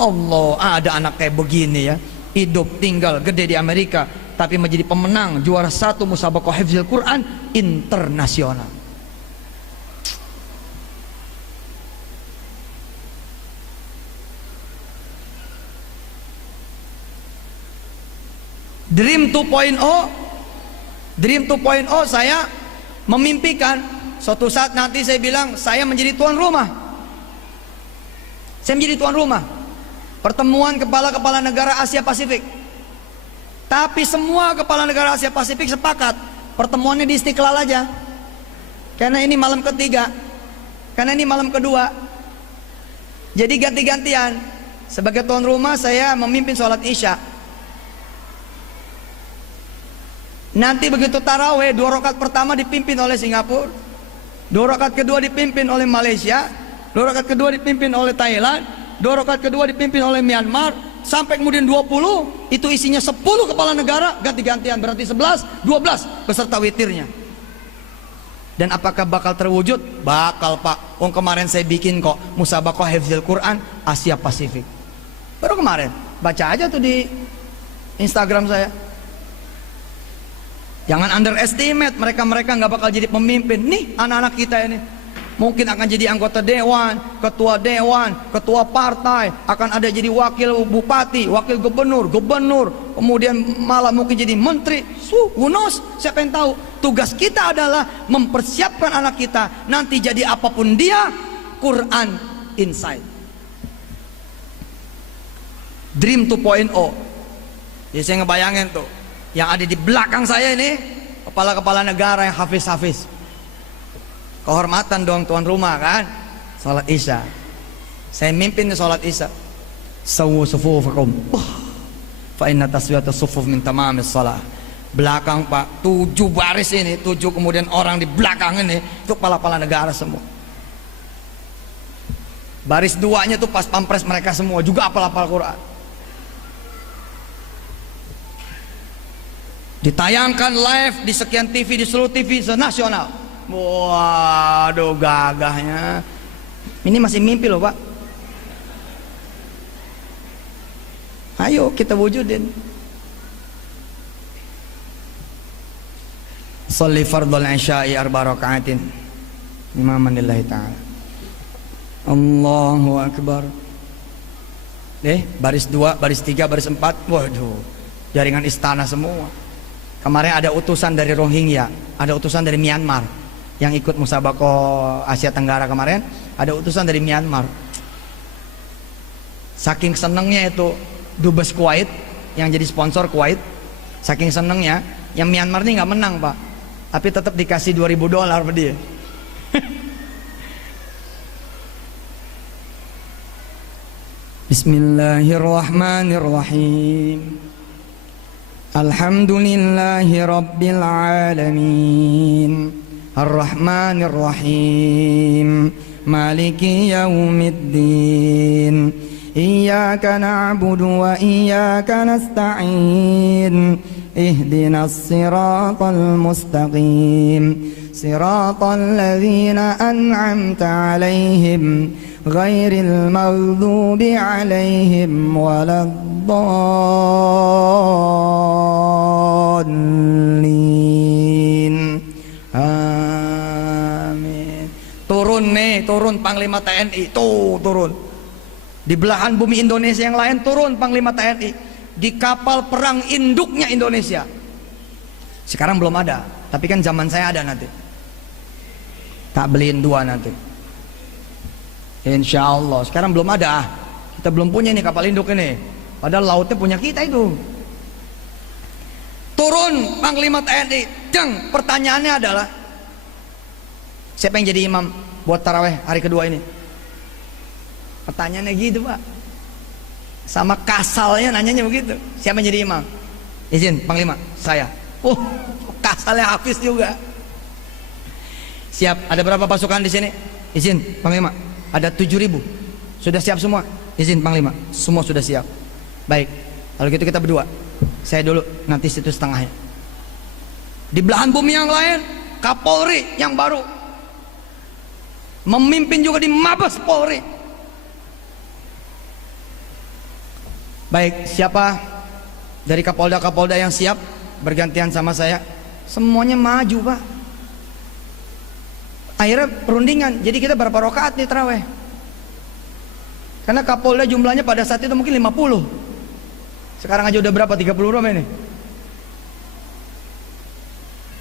Allah, ada anak kayak begini ya, hidup tinggal gede di Amerika, tapi menjadi pemenang juara satu musabaqah hifzil Quran internasional. Dream 2.0, Dream 2.0 saya memimpikan suatu saat nanti saya bilang saya menjadi tuan rumah. Saya menjadi tuan rumah pertemuan kepala-kepala negara Asia Pasifik. Tapi semua kepala negara Asia Pasifik sepakat pertemuannya di Istiqlal aja. Karena ini malam ketiga, karena ini malam kedua. Jadi ganti-gantian. Sebagai tuan rumah saya memimpin sholat Isya. Nanti begitu taraweh, 2 rakaat pertama dipimpin oleh Singapura, 2 rakaat kedua dipimpin oleh Malaysia, 2 rakaat kedua dipimpin oleh Thailand, 2 rakaat kedua dipimpin oleh Myanmar, sampai kemudian 20, itu isinya 10 kepala negara ganti-gantian, berarti 11, 12 beserta witirnya. Dan apakah bakal terwujud? Bakal, Pak. Kemarin saya bikin kok musabaqah hifdzil Quran Asia Pasifik. Baru kemarin, baca aja tuh di Instagram saya. Jangan underestimate mereka nggak bakal jadi pemimpin. Nih anak-anak kita ini mungkin akan jadi anggota dewan, ketua partai, akan ada jadi wakil bupati, wakil gubernur, kemudian malah mungkin jadi menteri. Who knows? Siapa yang tahu? Tugas kita adalah mempersiapkan anak kita nanti jadi apapun dia, Quran inside. Dream 2.0. Jadi saya ngebayangin tuh, yang ada di belakang saya ini kepala-kepala negara yang hafiz. Kehormatan dong tuan rumah kan, salat isya. Saya mimpin salat isya. Sawu sufufakum. Fa inna taswiyatas sufuf min tamamis shalah. Belakang Pak, 7 baris ini, 7 kemudian orang di belakang ini itu kepala-kepala negara semua. Baris 2-nya tuh pas pampres mereka semua juga hafal Quran. Ditayangkan live di sekian TV, di seluruh TV senasional. Waduh, gagahnya. Ini masih mimpi loh, Pak. Ayo kita wujudin. Sholli fardhul isya'i 4 raka'atin imaman lillahi ta'ala. Allahu akbar. Baris 2, baris 3, baris 4. Waduh, jaringan istana semua. Kemarin ada utusan dari Rohingya, ada utusan dari Myanmar yang ikut musabaqah Asia Tenggara kemarin, ada utusan dari Myanmar. Saking senengnya itu Dubes Kuwait yang jadi sponsor Kuwait, saking senengnya yang Myanmar ini nggak menang, Pak, tapi tetap dikasih $2.000 per dia. Bismillahirrahmanirrahim. Alhamdulillahi rabbil alamin. Ar-Rahmanir Rahim. Maliki yaumiddin. Iyyaka na'budu wa iyyaka nasta'in. Ihdinas siratal mustaqim. Siratal ladzina an'amta 'alaihim ghairil maghdubi 'alaihim waladdallin. Amin. Turun nih, turun Panglima TNI, tuh turun. Di belahan bumi Indonesia yang lain turun Panglima TNI di kapal perang induknya Indonesia. Sekarang belum ada, tapi kan zaman saya ada nanti. Tak beliin 2 nanti. Insya Allah. Sekarang belum ada. Kita belum punya nih kapal induk ini. Padahal lautnya punya kita itu. Turun Panglima TNI. Deng, pertanyaannya adalah, siapa yang jadi imam buat taraweh hari kedua ini? Pertanyaannya gitu, Pak. Sama kasalnya nanyanya begitu. Siapa yang jadi imam? Izin Panglima, saya. Kasalnya Hafiz juga. Siap. Ada berapa pasukan di sini? Izin Panglima. Ada 7.000. Sudah siap semua? Izin Panglima. Semua sudah siap. Baik. Kalau gitu kita berdua. Saya dulu, nanti situ setengahnya. Di belahan bumi yang lain, Kapolri yang baru memimpin juga di Mabes Polri. Baik, siapa dari Kapolda yang siap bergantian sama saya? Semuanya maju, Pak. Akhirnya perundingan. Jadi kita berapa rakaat nih taraweh? Karena Kapolda jumlahnya pada saat itu mungkin 50. Sekarang aja udah berapa? 30 berapa ini?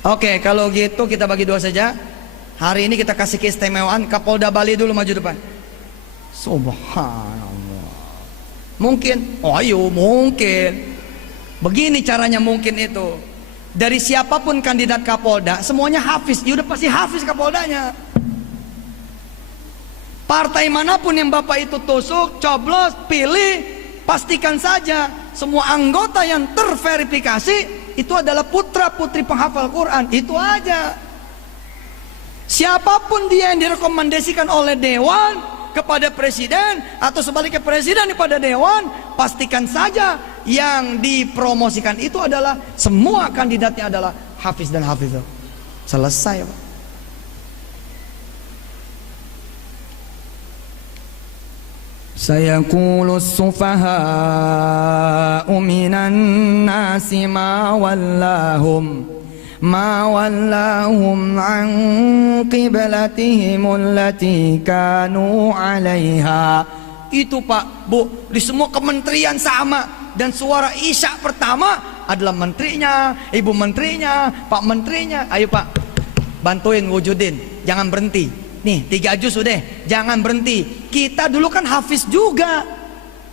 Oke, kalau gitu kita bagi 2 saja. Hari ini kita kasih keistimewaan Kapolda Bali dulu maju depan. Subhanallah. Mungkin? Oh ayo, mungkin. Begini caranya mungkin itu. Dari siapapun kandidat Kapolda, semuanya hafiz. Ya udah pasti hafiz Kapoldanya. Partai manapun yang Bapak itu tusuk, coblos, pilih, pastikan saja semua anggota yang terverifikasi itu adalah putra-putri penghafal Quran. Itu aja. Siapapun dia yang direkomendasikan oleh dewan kepada presiden, atau sebaliknya presiden kepada dewan, pastikan saja yang dipromosikan itu adalah semua kandidatnya adalah hafiz dan hafizah. Selesai, Pak. Sayaqulu as-sufaha'u minan nasi ma wallahum an qiblatihim allati kanu 'alaiha. Itu Pak, Bu, di semua kementerian sama, dan suara isya pertama adalah menterinya, ibu menterinya, pak menterinya. Ayo Pak, bantuin wujudin, jangan berhenti. Nih 3 juz udah, jangan berhenti. Kita dulu kan hafiz juga.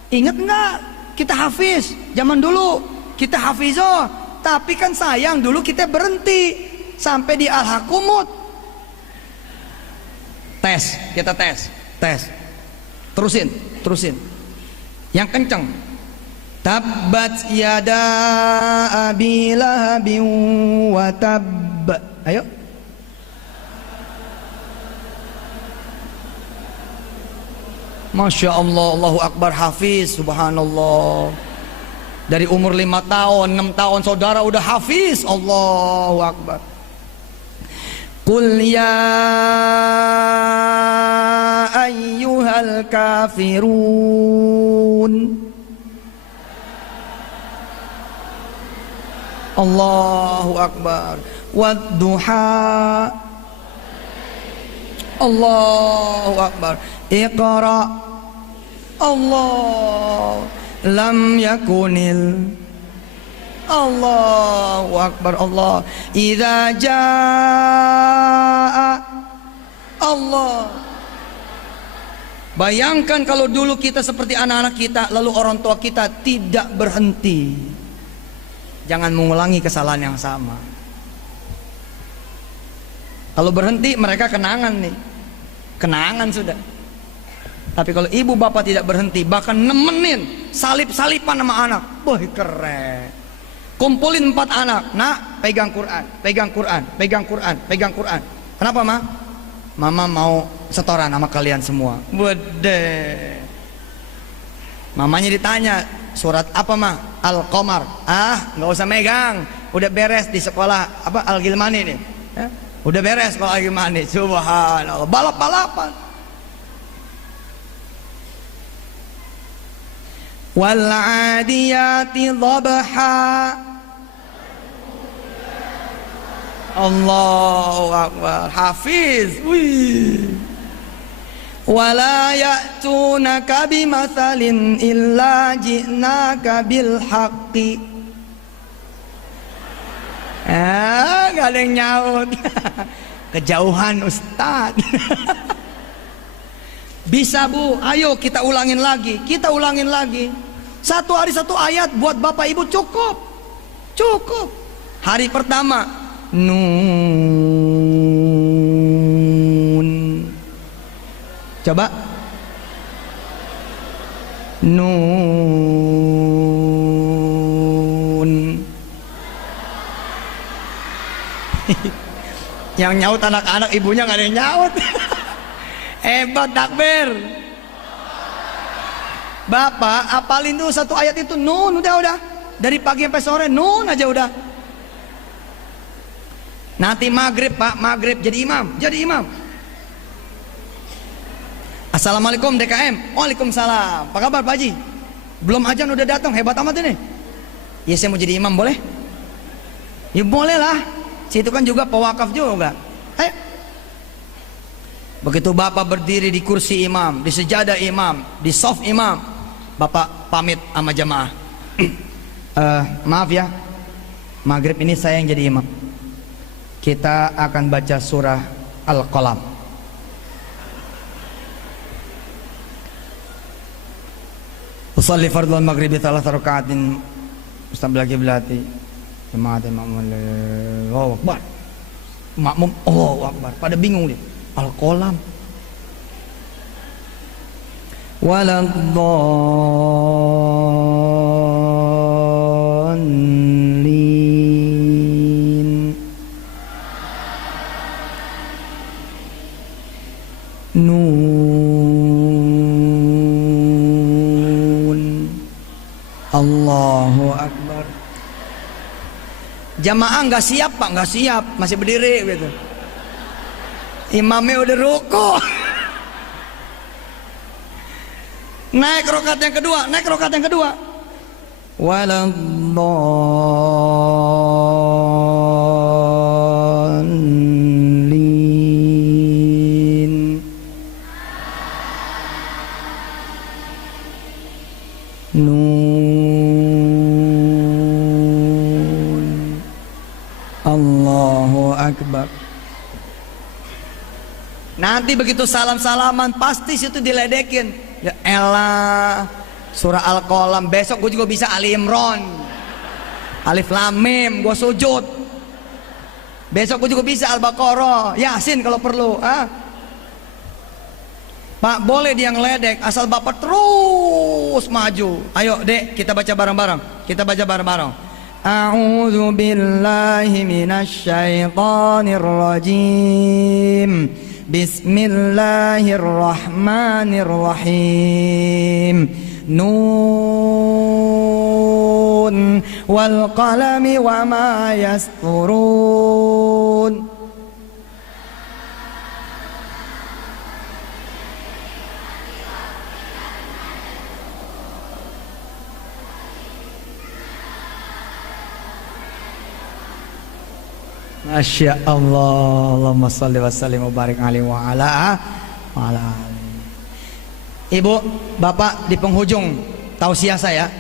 Ingat nggak? Kita hafiz zaman dulu, kita hafizoh. Tapi kan sayang dulu kita berhenti sampai di al-hakumut. Tes, kita tes. Terusin. Yang kenceng. Tabbat yada abi lahabin wa tabb. Ayo. Masya Allah, Allahu Akbar, hafiz, subhanallah. Dari umur 5 tahun, 6 tahun saudara udah hafiz. Allahu Akbar. Qul ya ayyuhal kafirun. Allahu Akbar. Wadduha. Allahu Akbar. Iqra. Allah. Lam yakunil. Allahu Akbar. Allah. Idza jaa. Allah. Bayangkan kalau dulu kita seperti anak-anak kita, lalu orang tua kita tidak berhenti. Jangan mengulangi kesalahan yang sama. Kalau berhenti mereka kenangan nih. Kenangan sudah. Tapi kalau ibu bapak tidak berhenti, bahkan nemenin, salip-salipan sama anak, boh keren. Kumpulin 4 anak, nak pegang Quran, pegang Quran, pegang Quran, pegang Quran. Kenapa Ma? Mama mau setoran sama kalian semua. Wede. Mamanya ditanya, surat apa Ma? Al-Qamar. Ah, nggak usah megang, udah beres di sekolah apa Al-Gilmani nih. Ya? Udah beres kalau Al-Gilmani. Subhanallah, balap-balapan. Wal 'adiyati dhabha. Allahu Akbar, hafiz. Wih. Wala ya'tunaka bimathalin illa ji'naka bil haqqi. Gak ada yang nyaut. Kejauhan Ustaz. Bisa Bu, ayo kita ulangin lagi. Kita ulangin lagi. 1 hari 1 ayat buat bapak ibu cukup. Cukup. Hari pertama Nun. Coba. Nun. Yang nyaut anak-anak, ibunya nggak ada yang nyaut. Hebat, takbir. Bapak apalin tuh 1 ayat itu Nun, udah. Dari pagi sampai sore Nun aja udah. Nanti maghrib Pak, maghrib jadi imam. Assalamualaikum DKM. Waalaikumsalam. Apa kabar Pak Haji? Belum ajan udah datang, hebat amat ini. Ya saya mau jadi imam, boleh? Ya boleh lah. Situ kan juga pewakaf juga. Ayo. Begitu Bapak berdiri di kursi imam, di sejadah imam, di soft imam, Bapak pamit sama jamaah. Maaf ya, maghrib ini saya yang jadi imam. Kita akan baca surah Al-Qalam. Usalli fardhu al-maghribi 3 raka'atin mustabila qiblati. Jamaah imam Allahu Akbar. Makmum Allahu Akbar. Pada bingung dia. Al-Qalam. Waladhdallin. Allahu Akbar. Jamaah nggak siap pak, nggak siap, masih berdiri gitu. Imamnya udah ruku. Naik rokat yang kedua, naik rokat yang kedua. Waladhdallin. Nun. Allahu Akbar. Nanti begitu salam-salaman pasti situ diledekin. Ya elah, surah Al-Qalam. Besok gue juga bisa Ali Imran, Alif Lam Mim, gue sujud. Besok gue juga bisa Al-Baqarah, Yasin kalau perlu. Pak, boleh dia ngeledek asal bapak terus maju. Ayo dek, kita baca bareng-bareng. Kita baca bareng-bareng. A'udzu billahi minasyaitonir rajim. Bismillahirrahmanirrahim. Nun wal qalami wa ma yasturun. Masya Allah. Allahumma salli wa sallim wa barik alaihi wa ala alihi. Ibu, bapak, di penghujung tausiah saya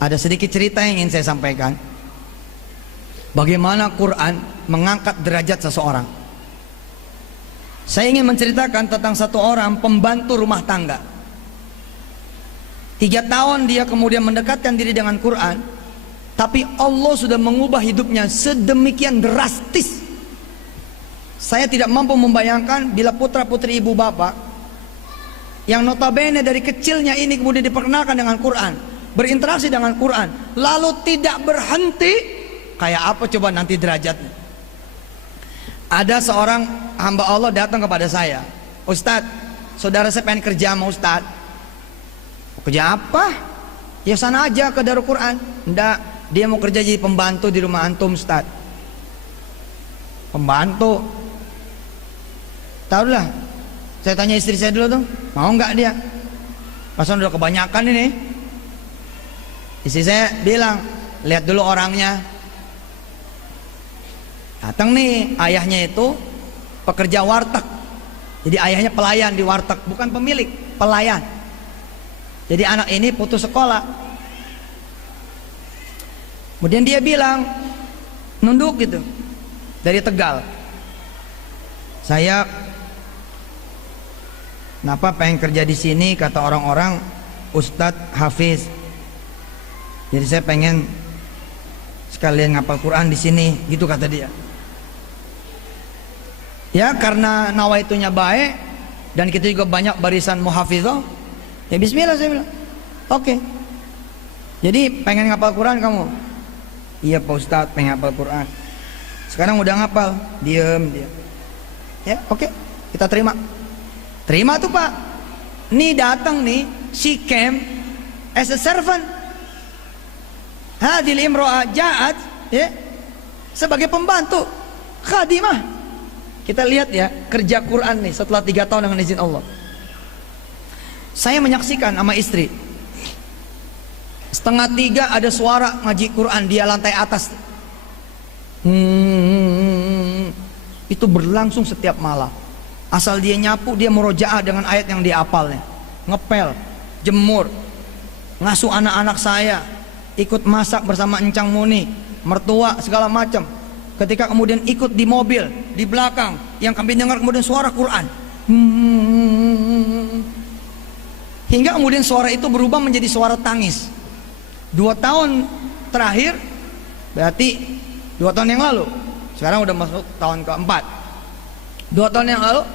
ada sedikit cerita yang ingin saya sampaikan. Bagaimana Quran mengangkat derajat seseorang. Saya ingin menceritakan tentang satu orang pembantu rumah tangga. 3 tahun dia kemudian mendekatkan diri dengan Quran. Tapi Allah sudah mengubah hidupnya sedemikian drastis. Saya tidak mampu membayangkan bila putra-putri ibu bapak yang notabene dari kecilnya ini kemudian diperkenalkan dengan Quran, berinteraksi dengan Quran, lalu tidak berhenti, kayak apa coba nanti derajatnya. Ada seorang hamba Allah datang kepada saya, Ustadz, saudara saya pengen kerja sama Ustadz. Kerja apa? Ya sana aja ke Darul Quran. Enggak, dia mau kerja jadi pembantu di rumah antum, Ustaz. Pembantu. Tahulah, saya tanya istri saya dulu tuh, mau nggak dia? Masa udah kebanyakan ini. Istri saya bilang, lihat dulu orangnya. Datang nih, ayahnya itu pekerja warteg. Jadi ayahnya pelayan di warteg, bukan pemilik, pelayan. Jadi anak ini putus sekolah. Kemudian dia bilang, nunduk gitu, dari Tegal. Saya kenapa pengen kerja di sini, kata orang-orang Ustadz Hafiz. Jadi saya pengen sekalian ngapal Quran di sini, gitu kata dia. Ya karena nawaitunya baik dan kita juga banyak barisan muhafizah. Ya bismillah saya bilang. Oke. Jadi pengen ngapal Quran kamu? Iya Pak Ustadz, pengen ngapal Quran. Sekarang udah ngapal, diem dia. Ya oke, kita terima. Terima tuh Pak. Nih datang nih, she came as a servant. Hadil imro'ah ja'at, ya, sebagai pembantu, khadimah. Kita lihat ya, kerja Quran nih setelah 3 tahun dengan izin Allah. Saya menyaksikan sama istri, 2:30 ada suara ngaji Quran di lantai atas. Itu berlangsung setiap malam. Asal dia nyapu, dia murojaah dengan ayat yang dia hafalnya. Ngepel, jemur, ngasuh anak-anak saya, ikut masak bersama Encang Muni, mertua segala macam. Ketika kemudian ikut di mobil, di belakang, yang kami dengar kemudian suara Quran. Hingga kemudian suara itu berubah menjadi suara tangis. 2 tahun terakhir, berarti 2 tahun yang lalu. Sekarang udah masuk tahun keempat. 2 tahun yang lalu,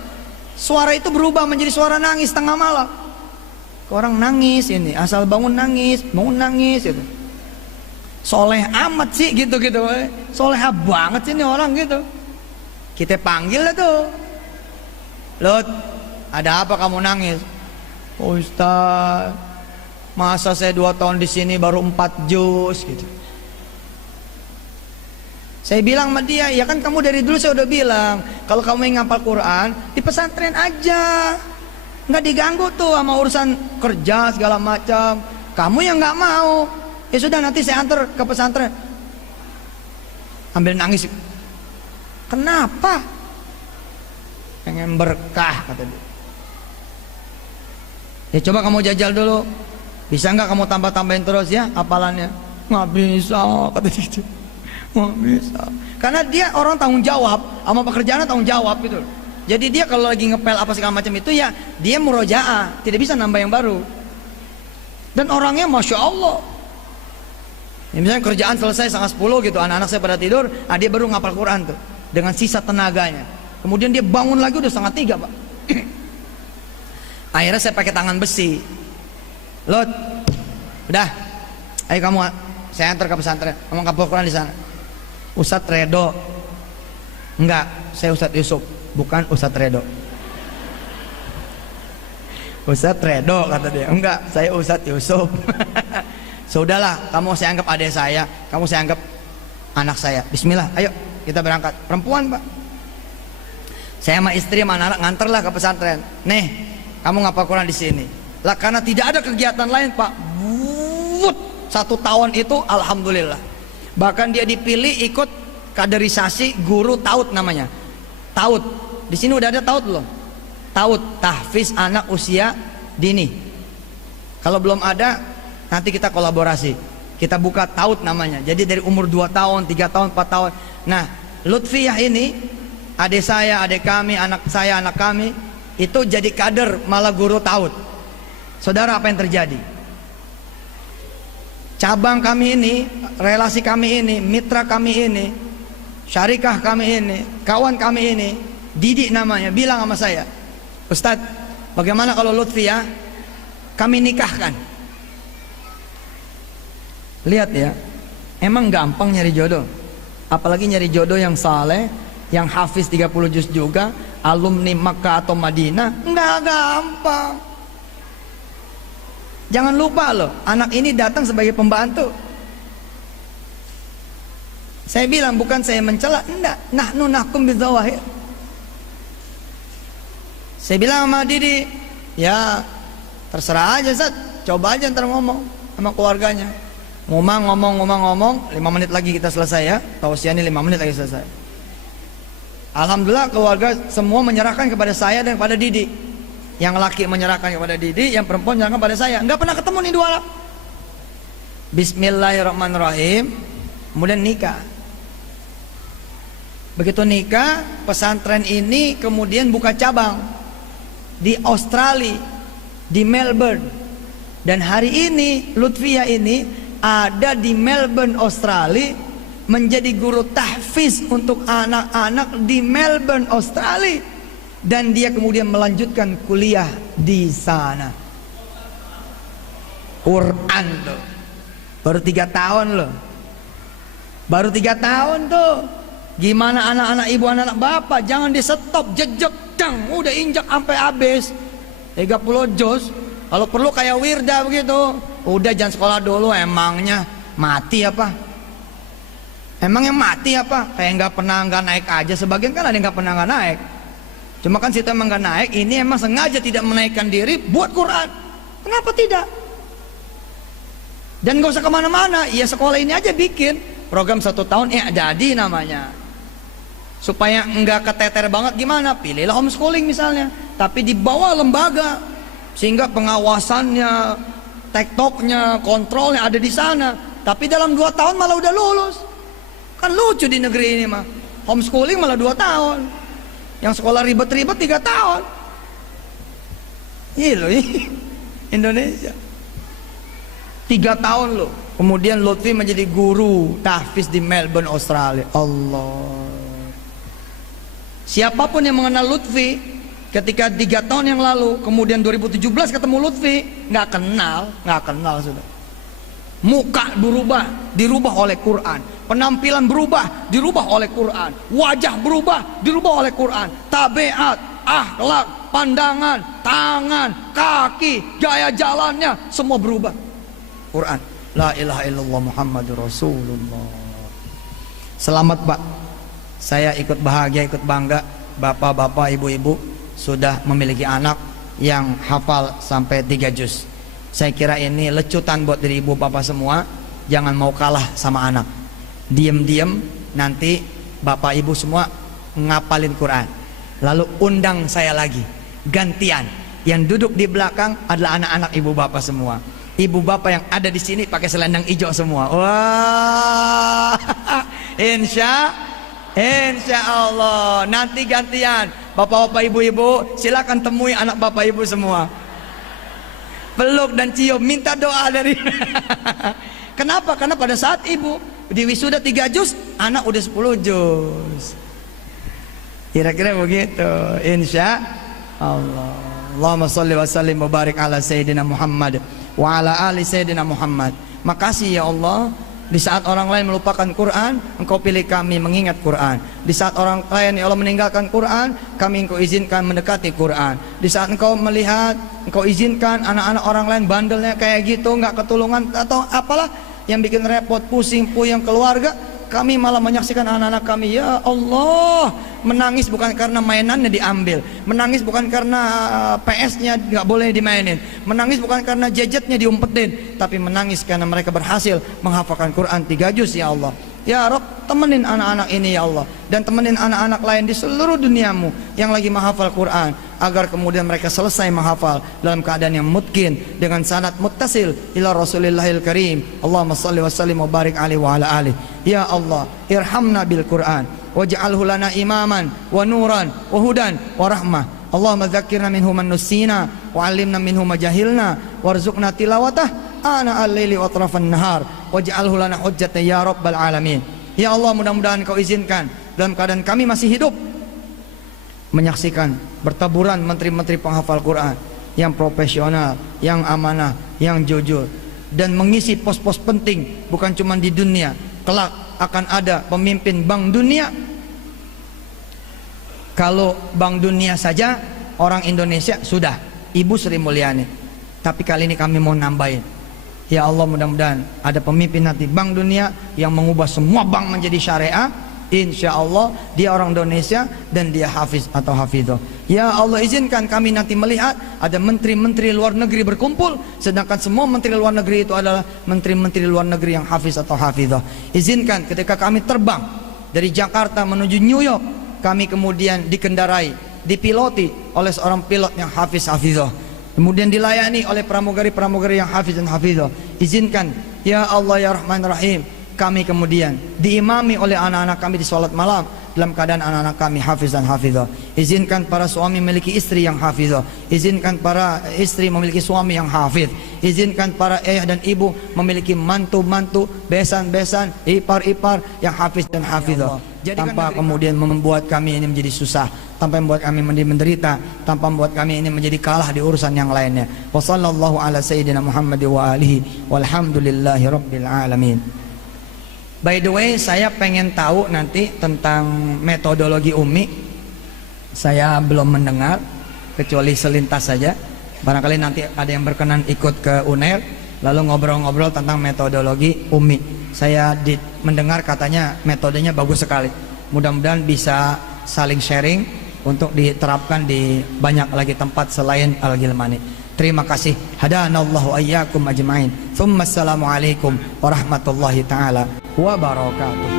suara itu berubah menjadi suara nangis tengah malam. Orang nangis ini, asal bangun nangis gitu. Soleh amat sih gitu-gitu. Soleh banget sih ini orang gitu. Kita panggil lah tuh. Lut, ada apa kamu nangis? Ustaz, Masa saya 2 tahun di sini baru 4 juz gitu. Saya bilang sama dia, ya kan kamu dari dulu saya udah bilang, kalau kamu yang ngapal Quran di pesantren aja, nggak diganggu tuh sama urusan kerja segala macam. Kamu yang nggak mau, ya sudah nanti saya antar ke pesantren. Ambil nangis. Kenapa? Pengen berkah kata dia. Ya coba kamu jajal dulu. Bisa nggak kamu tambah-tambahin terus ya hafalannya? Nggak bisa kata dia gitu. Nggak bisa. Karena dia orang tanggung jawab, sama pekerjaannya tanggung jawab gitu. Jadi dia kalau lagi ngepel apa segala macam itu ya dia murojaah, tidak bisa nambah yang baru. Dan orangnya masya Allah. Ya, misalnya kerjaan selesai 9:30 gitu, anak-anak saya pada tidur, dia baru ngapal Quran tuh dengan sisa tenaganya. Kemudian dia bangun lagi udah 2:30 Pak. Akhirnya saya pakai tangan besi. Lot, udah, ayo kamu, saya antar ke pesantren, kamu ngapal Quran di sana. Ustadz Redo, enggak, saya Ustadz Yusuf, bukan Ustadz Redo. Ustadz Redo kata dia, enggak, saya Ustadz Yusuf. Sudahlah, kamu saya anggap adik saya, kamu saya anggap anak saya. Bismillah, ayo kita berangkat. Perempuan Pak. Saya sama istri sama anak nganterlah ke pesantren. Nih, kamu ngapal Quran di sini. Lah karena tidak ada kegiatan lain Pak. 1 tahun itu alhamdulillah. Bahkan dia dipilih ikut kaderisasi guru taut namanya. Taut. Di sini udah ada taut belum? Taut, tahfiz anak usia dini. Kalau belum ada, nanti kita kolaborasi. Kita buka taut namanya. Jadi dari umur 2 tahun, 3 tahun, 4 tahun. Nah, Lutfiyah ini, adik saya, adik kami, anak saya, anak kami, itu jadi kader malah guru taut. Saudara, apa yang terjadi? Cabang kami ini, relasi kami ini, mitra kami ini, syarikah kami ini, kawan kami ini, Didik namanya, bilang sama saya, Ustadz, bagaimana kalau Lutfiyah kami nikahkan? Lihat ya, emang gampang nyari jodoh. Apalagi nyari jodoh yang saleh, yang hafiz 30 juz juga, alumni Makkah atau Madinah, nggak gampang. Jangan lupa loh, anak ini datang sebagai pembantu. Saya bilang bukan saya mencela, enggak, nahnu nahkum bidzawahir. Saya bilang sama Didi, ya terserah aja Zat, coba aja ntar ngomong sama keluarganya. Ngomong, 5 menit lagi kita selesai ya. Tausiah ini 5 menit lagi selesai. Alhamdulillah keluarga semua menyerahkan kepada saya dan kepada Didi. Yang laki menyerahkan kepada Didi, yang perempuan menyerahkan kepada saya. Enggak pernah ketemu nih 2 orang. Bismillahirrahmanirrahim. Kemudian nikah. Begitu nikah, pesantren ini kemudian buka cabang di Australia, di Melbourne. Dan hari ini Lutfiyah ini ada di Melbourne, Australia, menjadi guru tahfiz untuk anak-anak di Melbourne, Australia. Dan dia kemudian melanjutkan kuliah di sana. Quran loh. Baru 3 tahun loh. Baru 3 tahun tuh. Gimana anak-anak ibu, anak-anak bapak, jangan di stop, jejak dang, udah injak sampai habis 30 juz. Kalau perlu kayak Wirda begitu, udah jangan sekolah dulu. Emangnya mati apa? Emangnya mati apa? Kayak nggak naik aja. Sebagian kan ada yang nggak pernah nggak naik. Cuma kan situ emang nggak naik. Ini emang sengaja tidak menaikkan diri buat Quran. Kenapa tidak? Dan nggak usah kemana-mana. Ya sekolah ini aja bikin program 1 tahun. Jadi namanya. Supaya nggak keteter banget gimana? Pilihlah homeschooling misalnya. Tapi di bawah lembaga. Sehingga pengawasannya, tektoknya, kontrolnya ada di sana. Tapi dalam 2 tahun malah udah lulus. Kan lucu di negeri ini mah. Homeschooling malah 2 tahun. Yang sekolah ribet-ribet 3 tahun. Iya loh ini Indonesia 3 tahun loh. Kemudian Lutfi menjadi guru tahfiz di Melbourne, Australia. Allah. Siapapun yang mengenal Lutfi ketika 3 tahun yang lalu, kemudian 2017 ketemu Lutfi, nggak kenal sudah. Muka berubah, dirubah oleh Quran. Penampilan berubah, dirubah oleh Quran. Wajah berubah, dirubah oleh Quran. Tabiat, akhlak, pandangan, tangan, kaki, gaya jalannya, semua berubah. Quran. La ilaha illallah Muhammadur Rasulullah. Selamat Pak, saya ikut bahagia, ikut bangga. Bapak-bapak, ibu-ibu sudah memiliki anak yang hafal sampai 3 juz. Saya kira ini lecutan buat diri ibu bapak semua. Jangan mau kalah sama anak. Diam-diam nanti bapak ibu semua ngapalin Quran. Lalu undang saya lagi, gantian. Yang duduk di belakang adalah anak-anak ibu bapak semua. Ibu bapak yang ada di sini pakai selendang hijau semua. Wah, insya Allah nanti gantian. Bapak-bapak, ibu-ibu silakan temui anak bapak ibu semua. Peluk dan cium, minta doa dari. Kenapa? Karena pada saat ibu di wisuda 3 juz, anak udah 10 juz. Kira-kira begitu, insya Allah. Allahumma sholli wa sallim wa barik ala Sayyidina Muhammad wa ala ali Sayyidina Muhammad. Makasih ya Allah, di saat orang lain melupakan Quran, Engkau pilih kami mengingat Quran. Di saat orang lain ya Allah meninggalkan Quran, kami Engkau izinkan mendekati Quran. Di saat Engkau melihat, Engkau izinkan anak-anak orang lain bandelnya kayak gitu, nggak ketulungan atau apalah yang bikin repot, pusing, puyeng keluarga, kami malah menyaksikan anak-anak kami, ya Allah, menangis bukan karena mainannya diambil, menangis bukan karena PS-nya nggak boleh dimainin, menangis bukan karena gadgetnya diumpetin, tapi menangis karena mereka berhasil menghafalkan Quran 3 juz ya Allah. Ya Rob, temenin anak-anak ini ya Allah, dan temenin anak-anak lain di seluruh duniamu yang lagi menghafal Quran, agar kemudian mereka selesai menghafal dalam keadaan yang mutkin dengan sanad muttasil ila Rasulillahil Karim. Allahumma shalli wa sallim wa barik alaihi wa ala alihi. Ya Allah, irhamna bil Quran waj'alhu lana imaman wa nuran wa hudan wa rahmah. Allahumma dzakkirna minhu man nusina wa 'allimna minhu ma jahilna warzuqna tilawatah ana al-laili wa atrafan nahar waj'alhu lana hujjatan ya rabbal alamin. Ya Allah, mudah-mudahan Kau izinkan dalam keadaan kami masih hidup menyaksikan bertaburan menteri-menteri penghafal Quran yang profesional, yang amanah, yang jujur, dan mengisi pos-pos penting bukan cuma di dunia. Kelak akan ada pemimpin Bank Dunia. Kalau Bank Dunia saja orang Indonesia sudah Ibu Sri Mulyani, tapi kali ini kami mau nambahin. Ya Allah, mudah-mudahan ada pemimpin nanti Bank Dunia yang mengubah semua bank menjadi syariah. Insya Allah dia orang Indonesia dan dia hafiz atau hafidhah. Ya Allah, izinkan kami nanti melihat ada menteri-menteri luar negeri berkumpul, sedangkan semua menteri luar negeri itu adalah menteri-menteri luar negeri yang hafiz atau hafidhah. Izinkan ketika kami terbang dari Jakarta menuju New York, kami kemudian dikendarai, dipiloti oleh seorang pilot yang hafiz hafidhah, kemudian dilayani oleh pramugari-pramugari yang hafiz dan hafidhah. Izinkan ya Allah ya Rahman Rahim, kami kemudian diimami oleh anak-anak kami di sholat malam dalam keadaan anak-anak kami hafiz dan hafizah. Izinkan para suami memiliki istri yang hafizah. Izinkan para istri memiliki suami yang hafiz. Izinkan para ayah dan ibu memiliki mantu-mantu, besan-besan, ipar-ipar yang hafiz dan hafizah. Tanpa kemudian membuat kami ini menjadi susah, tanpa membuat kami menderita, tanpa membuat kami ini menjadi kalah di urusan yang lainnya. Wassallallahu ala sayyidina Muhammad wa alihi walhamdulillahi rabbil alamin. By the way, saya pengen tahu nanti tentang metodologi Umi. Saya belum mendengar, kecuali selintas saja. Barangkali nanti ada yang berkenan ikut ke UNER, lalu ngobrol-ngobrol tentang metodologi Umi. Saya mendengar katanya metodenya bagus sekali. Mudah-mudahan bisa saling sharing untuk diterapkan di banyak lagi tempat selain Al-Gilmani. Terima kasih. Hadanallahu ayyakum ajma'in. Tsumma assalamualaikum warahmatullahi taala wabarakatuh.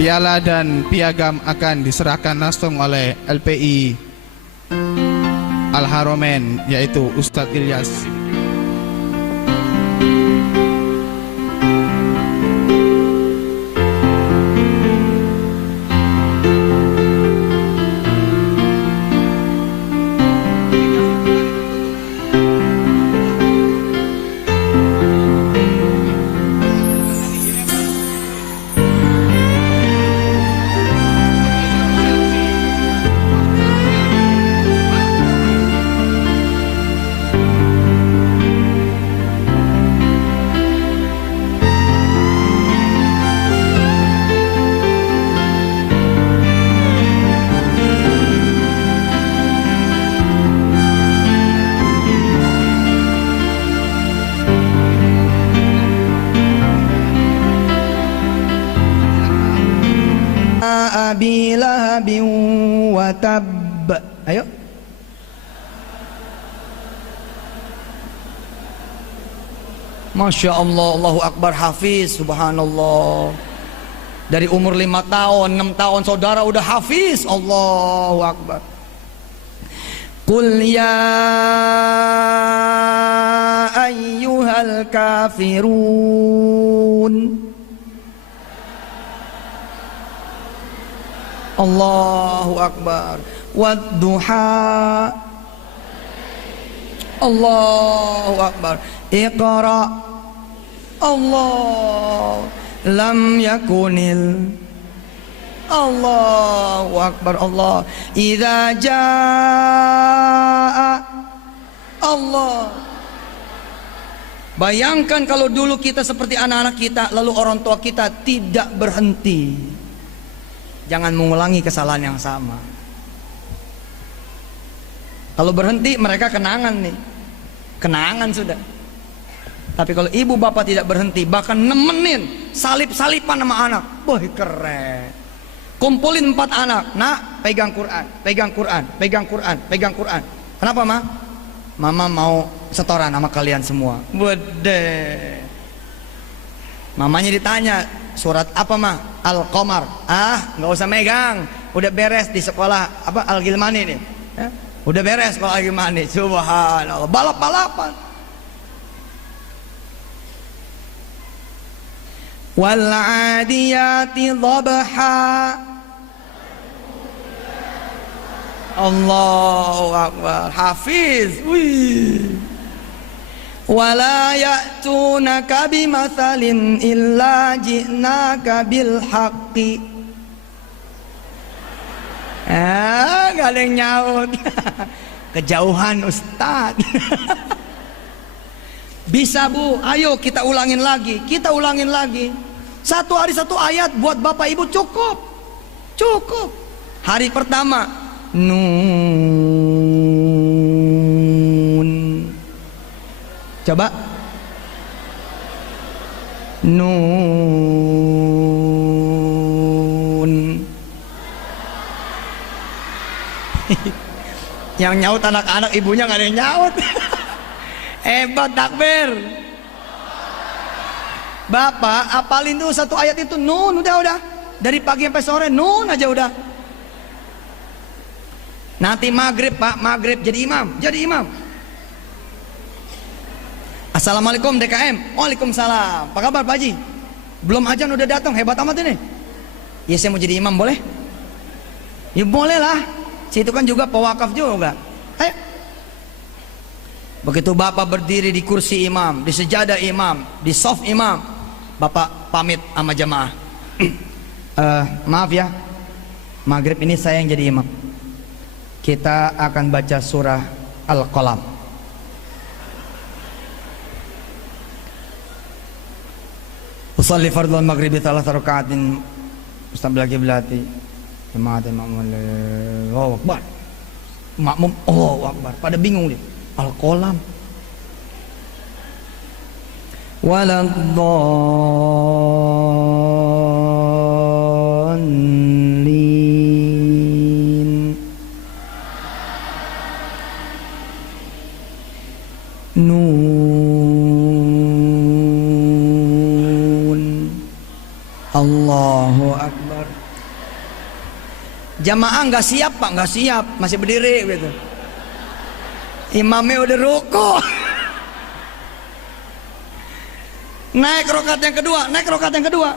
Piala dan piagam akan diserahkan langsung oleh LPI Al-Haramain, yaitu Ustadz Ilyas. Abi Lahabin wa tabb. Ayo. Masya Allah, Allahu Akbar, hafiz, subhanallah. Dari umur 5 tahun, 6 tahun saudara udah hafiz. Allahu Akbar. Qul ya ayyuhal kafirun. Allahu Akbar. Wadduha. Allahu Akbar. Iqra. Allah. Lam yakunil. Allahu Akbar. Allah. Idza jaa. Allah. Bayangkan kalau dulu kita seperti anak-anak kita, lalu orang tua kita tidak berhenti. Jangan mengulangi kesalahan yang sama. Kalau berhenti mereka kenangan nih. Kenangan sudah. Tapi kalau ibu bapak tidak berhenti, bahkan nemenin, salip-salipan sama anak, wah keren. Kumpulin 4 anak, nak pegang Quran, pegang Quran, pegang Quran, pegang Quran. Kenapa ma? Mama mau setoran sama kalian semua. Wede. Mamanya ditanya, surat apa mah? Al-Qamar. Ah, nggak usah megang, udah beres di sekolah apa Al-Gilmani nih. Ya? Udah beres sekolah Al-Gilmani. Subhanallah, balap-balapan. Wal 'adiyati dhabha. Allahu Akbar, hafiz. Wih. Wala ya'tunaka bimathalin illa ji'naka bil haqqi. Gak ada yang nyaut. Kejauhan Ustaz. Bisa bu, ayo kita ulangin lagi. Kita ulangin lagi. 1 hari 1 ayat buat bapak ibu cukup. Cukup. Hari pertama Nun. Coba. Nun. Yang nyaut anak-anak, ibunya gak ada yang nyaut. Hebat, takbir. Bapak apalin tuh 1 ayat itu Nun, udah. Dari pagi sampai sore Nun aja udah. Nanti maghrib pak, maghrib jadi imam. Assalamualaikum DKM. Waalaikumsalam. Apa kabar Pak Haji? Belum ajan udah datang, hebat amat ini. Ya saya mau jadi imam boleh? Ya boleh lah. Situ kan juga pewakaf juga. Ayo. Begitu bapak berdiri di kursi imam, di sejadah imam, di soft imam, bapak pamit sama jamaah. Maaf ya, maghrib ini saya yang jadi imam. Kita akan baca surah Al-Qalam. Usalli fardhu al-maghribi 3 raka'atin mustabil qiblati. Jamaah makmum. Allahu Akbar. Makmum Allahu Akbar. Pada bingung dia. Al-Qalam. Waladhdallin. Nun. Allahu Akbar. Jamaah nggak siap pak, nggak siap, masih berdiri gitu. Imamnya udah ruku. Naik rakaat yang kedua.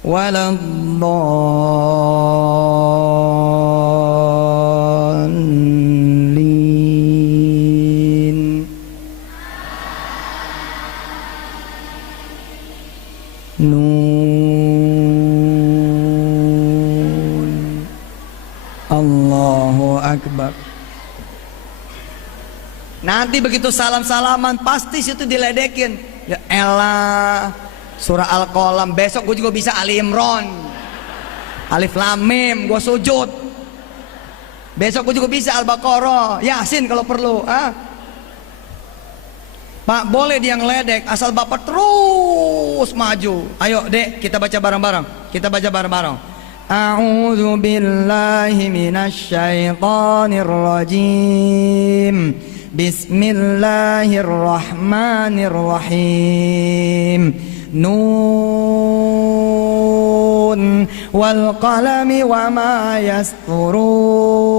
Waladhdallin. Nun. Allahu Akbar. Nanti begitu salam-salaman pasti situ diledekin. Ya elah, surah Al-Qalam. Besok gue juga bisa Ali Imran, Alif Lam Mim, gue sujud. Besok gue juga bisa Al-Baqarah, Yasin kalau perlu. Pak boleh dia ngeledek asal bapak terus maju. Ayo dek, kita baca bareng-bareng. A'udzu billahi minasy syaithanir rajim. Bismillahirrahmanirrahim. Nun wal qalami wa ma yasturun.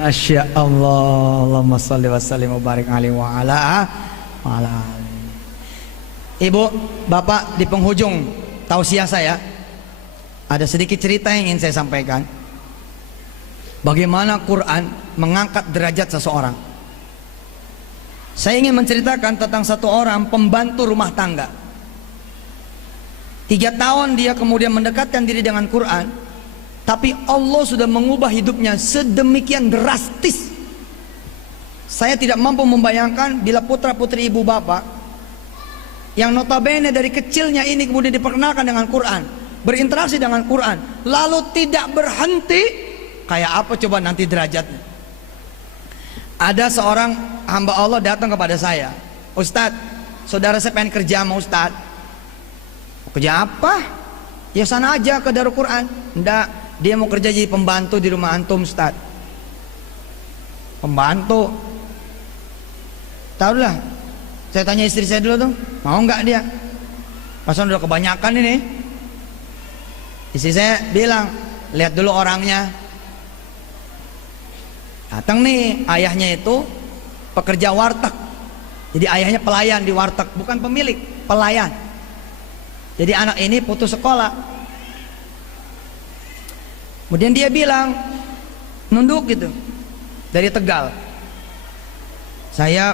Masya Allah, Allahumma salli wa sallim wa barik alaihi wa ala alihi. Ibu, bapak, di penghujung tausiah saya ada sedikit cerita yang ingin saya sampaikan. Bagaimana Quran mengangkat derajat seseorang. Saya ingin menceritakan tentang satu orang pembantu rumah tangga. 3 tahun dia kemudian mendekatkan diri dengan Quran, tapi Allah sudah mengubah hidupnya sedemikian drastis. Saya tidak mampu membayangkan bila putra-putri ibu bapak yang notabene dari kecilnya ini kemudian diperkenalkan dengan Quran, berinteraksi dengan Quran, lalu tidak berhenti, kayak apa coba nanti derajatnya. Ada seorang hamba Allah datang kepada saya, Ustadz, saudara saya pengen kerja sama Ustadz. Kerja apa? Ya sana aja ke Darul Quran. Enggak, dia mau kerja jadi pembantu di rumah antum, Ustaz. Pembantu. Tahu lah. Saya tanya istri saya dulu tuh, mau nggak dia? Pasan udah kebanyakan ini. Istri saya bilang, lihat dulu orangnya. Datang nih, ayahnya itu pekerja warteg. Jadi ayahnya pelayan di warteg, bukan pemilik, pelayan. Jadi anak ini putus sekolah. Kemudian dia bilang, nunduk gitu, dari Tegal. Saya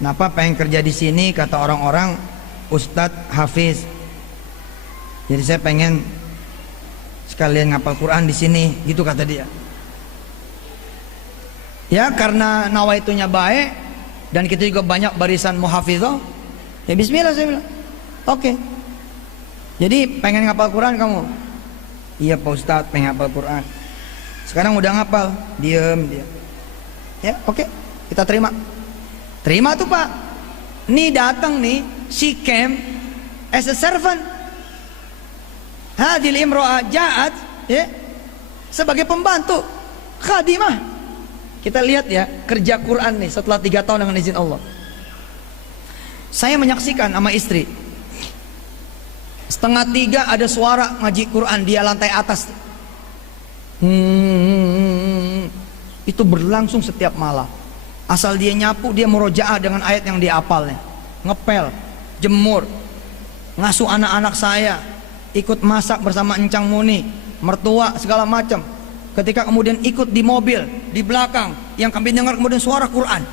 kenapa pengen kerja di sini, kata orang-orang Ustadz Hafiz. Jadi saya pengen sekalian ngapal Quran di sini, gitu kata dia. Ya karena nawaitunya baik dan kita juga banyak barisan muhafizah. Ya bismillah saya bilang. Oke. Jadi pengen ngapal Quran kamu? Iya Pak Ustadz, pengen ngapal Quran. Sekarang udah ngapal, diem dia. Ya oke, kita terima. Terima tuh Pak. Nih datang nih si Kem as a servant. Hadil imro'ah ja'at ya, sebagai pembantu khadimah. Kita lihat ya kerja Quran nih setelah 3 tahun dengan izin Allah. Saya menyaksikan sama istri, 2:30 ada suara ngaji Quran dia lantai atas. Itu berlangsung setiap malam. Asal dia nyapu, dia murojaah dengan ayat yang dia hafalnya. Ngepel, jemur, ngasuh anak-anak saya, ikut masak bersama Encang Muni, mertua segala macam. Ketika kemudian ikut di mobil di belakang, yang kami dengar kemudian suara Quran.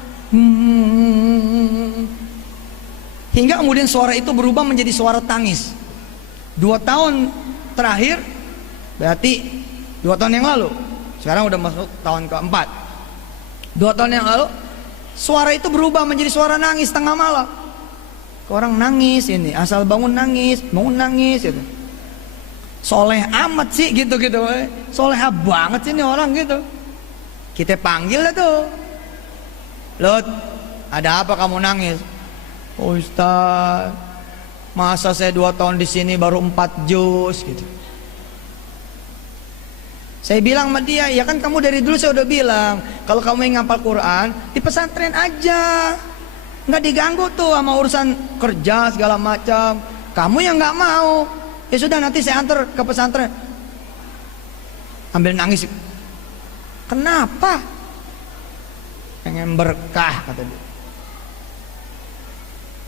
Hingga kemudian suara itu berubah menjadi suara tangis. 2 tahun terakhir, berarti 2 tahun yang lalu. Sekarang udah masuk tahun keempat. 2 tahun yang lalu, suara itu berubah menjadi suara nangis tengah malam. Orang nangis ini, asal bangun nangis gitu. Soleh amat sih gitu. Soleha banget sih ini orang gitu. Kita panggil lah tuh. Lot, ada apa kamu nangis? Ustaz, masa saya 2 tahun di sini baru 4 juz gitu. Saya bilang sama dia, ya kan kamu dari dulu saya udah bilang, kalau kamu ingin ngapal Quran di pesantren aja, nggak diganggu tuh sama urusan kerja segala macam. Kamu yang nggak mau, ya sudah nanti saya antar ke pesantren. Ambil nangis. Kenapa? Pengen berkah kata dia.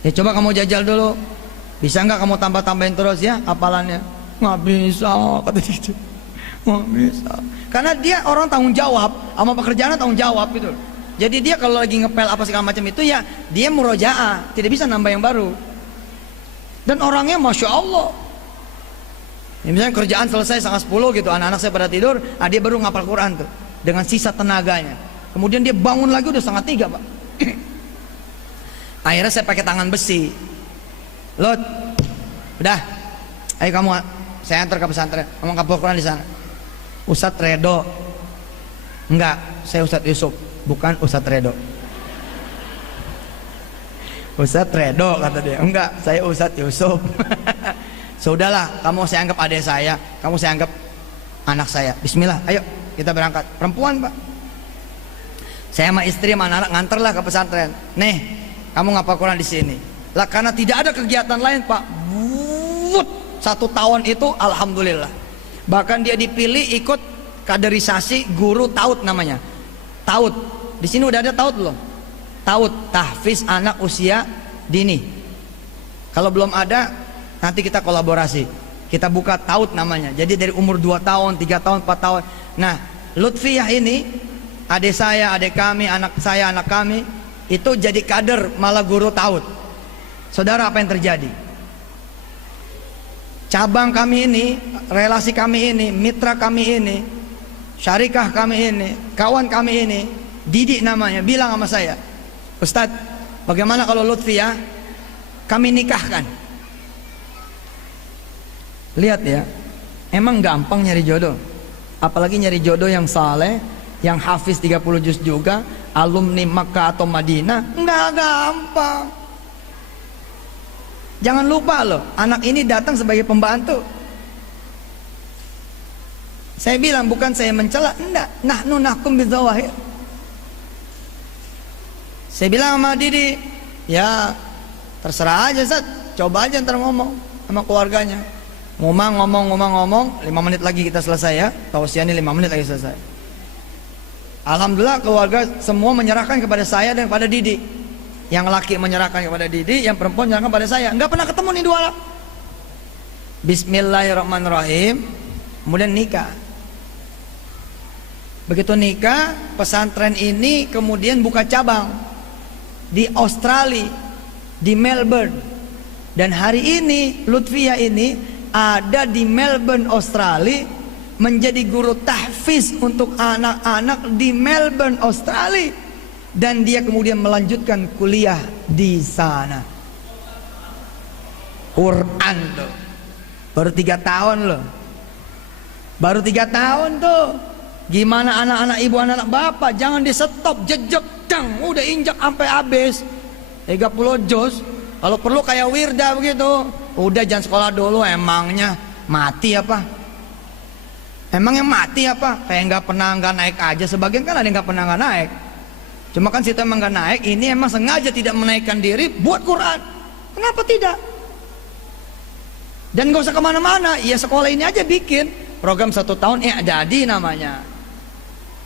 Ya coba kamu jajal dulu. Bisa nggak kamu tambah-tambahin terus ya hafalannya? Nggak bisa kata dia gitu. Nggak bisa. Karena dia orang tanggung jawab, sama pekerjaannya tanggung jawab gitu. Jadi dia kalau lagi ngepel apa segala macam itu ya dia murojaah, tidak bisa nambah yang baru. Dan orangnya masya Allah. Ya, misalnya kerjaan selesai 9:30 gitu, anak-anak saya pada tidur, dia baru ngapal Quran tuh dengan sisa tenaganya. Kemudian dia bangun lagi udah 2:30 Pak. Akhirnya saya pakai tangan besi. Lot, udah, ayo kamu saya antar ke pesantren, kamu ngapal Quran di sana. Ustadz Redo. Enggak, saya Ustadz Yusuf, bukan Ustadz Redo. Ustadz Redo kata dia. Enggak, saya Ustadz Yusuf. Sudahlah, kamu saya anggap adik saya, kamu saya anggap anak saya. Bismillah, ayo kita berangkat. Perempuan Pak. Saya sama istri sama anak nganterlah ke pesantren. Nih, kamu ngapal Quran di sini. Lah karena tidak ada kegiatan lain Pak. Wut, 1 tahun itu alhamdulillah. Bahkan dia dipilih ikut kaderisasi guru taut namanya. Taut. Di sini udah ada taut belum? Taut, tahfiz anak usia dini. Kalau belum ada, nanti kita kolaborasi. Kita buka taut namanya. Jadi dari umur 2 tahun, 3 tahun, 4 tahun. Nah, Lutfiyah ini, adik saya, adik kami, anak saya, anak kami, itu jadi kader malah guru taut. Saudara, apa yang terjadi? Cabang kami ini, relasi kami ini, mitra kami ini, syarikah kami ini, kawan kami ini, Didi namanya, bilang sama saya, Ustadz, bagaimana kalau Lutfiyah kami nikahkan? Lihat ya, emang gampang nyari jodoh. Apalagi nyari jodoh yang saleh, yang hafiz 30 juz juga, alumni Makkah atau Madinah, nggak gampang. Jangan lupa loh, anak ini datang sebagai pembantu. Saya bilang bukan saya mencela, enggak, nahnu nahkum bidzawahir. Saya bilang sama Didi, ya terserah aja Ustaz, coba aja ntar ngomong sama keluarganya. Ngomong, 5 menit lagi kita selesai ya. Tausiah ini 5 menit lagi selesai. Alhamdulillah keluarga semua menyerahkan kepada saya dan kepada Didi. Yang laki menyerahkan kepada Didi, yang perempuan menyerahkan kepada saya. Enggak pernah ketemu nih dua. Bismillahirrahmanirrahim. Kemudian nikah. Begitu nikah, pesantren ini kemudian buka cabang di Australia, di Melbourne. Dan hari ini Lutfiyah ini ada di Melbourne, Australia, menjadi guru tahfiz untuk anak-anak di Melbourne, Australia. Dan dia kemudian melanjutkan kuliah di sana. Quran tuh. Baru 3 tahun loh. Baru 3 tahun tuh. Gimana anak-anak ibu, anak-anak bapak, jangan di stop, jejak, dang, udah injak sampai habis 30 juz. Kalau perlu kayak Wirda begitu. Udah jangan sekolah dulu, emangnya mati apa? Emangnya mati apa? Kayak nggak naik aja. Sebagian kan ada yang nggak pernah nggak naik. Cuma kan situ emang nggak naik. Ini emang sengaja tidak menaikkan diri buat Quran. Kenapa tidak? Dan nggak usah kemana-mana. Ya sekolah ini aja bikin program 1 tahun jadi namanya.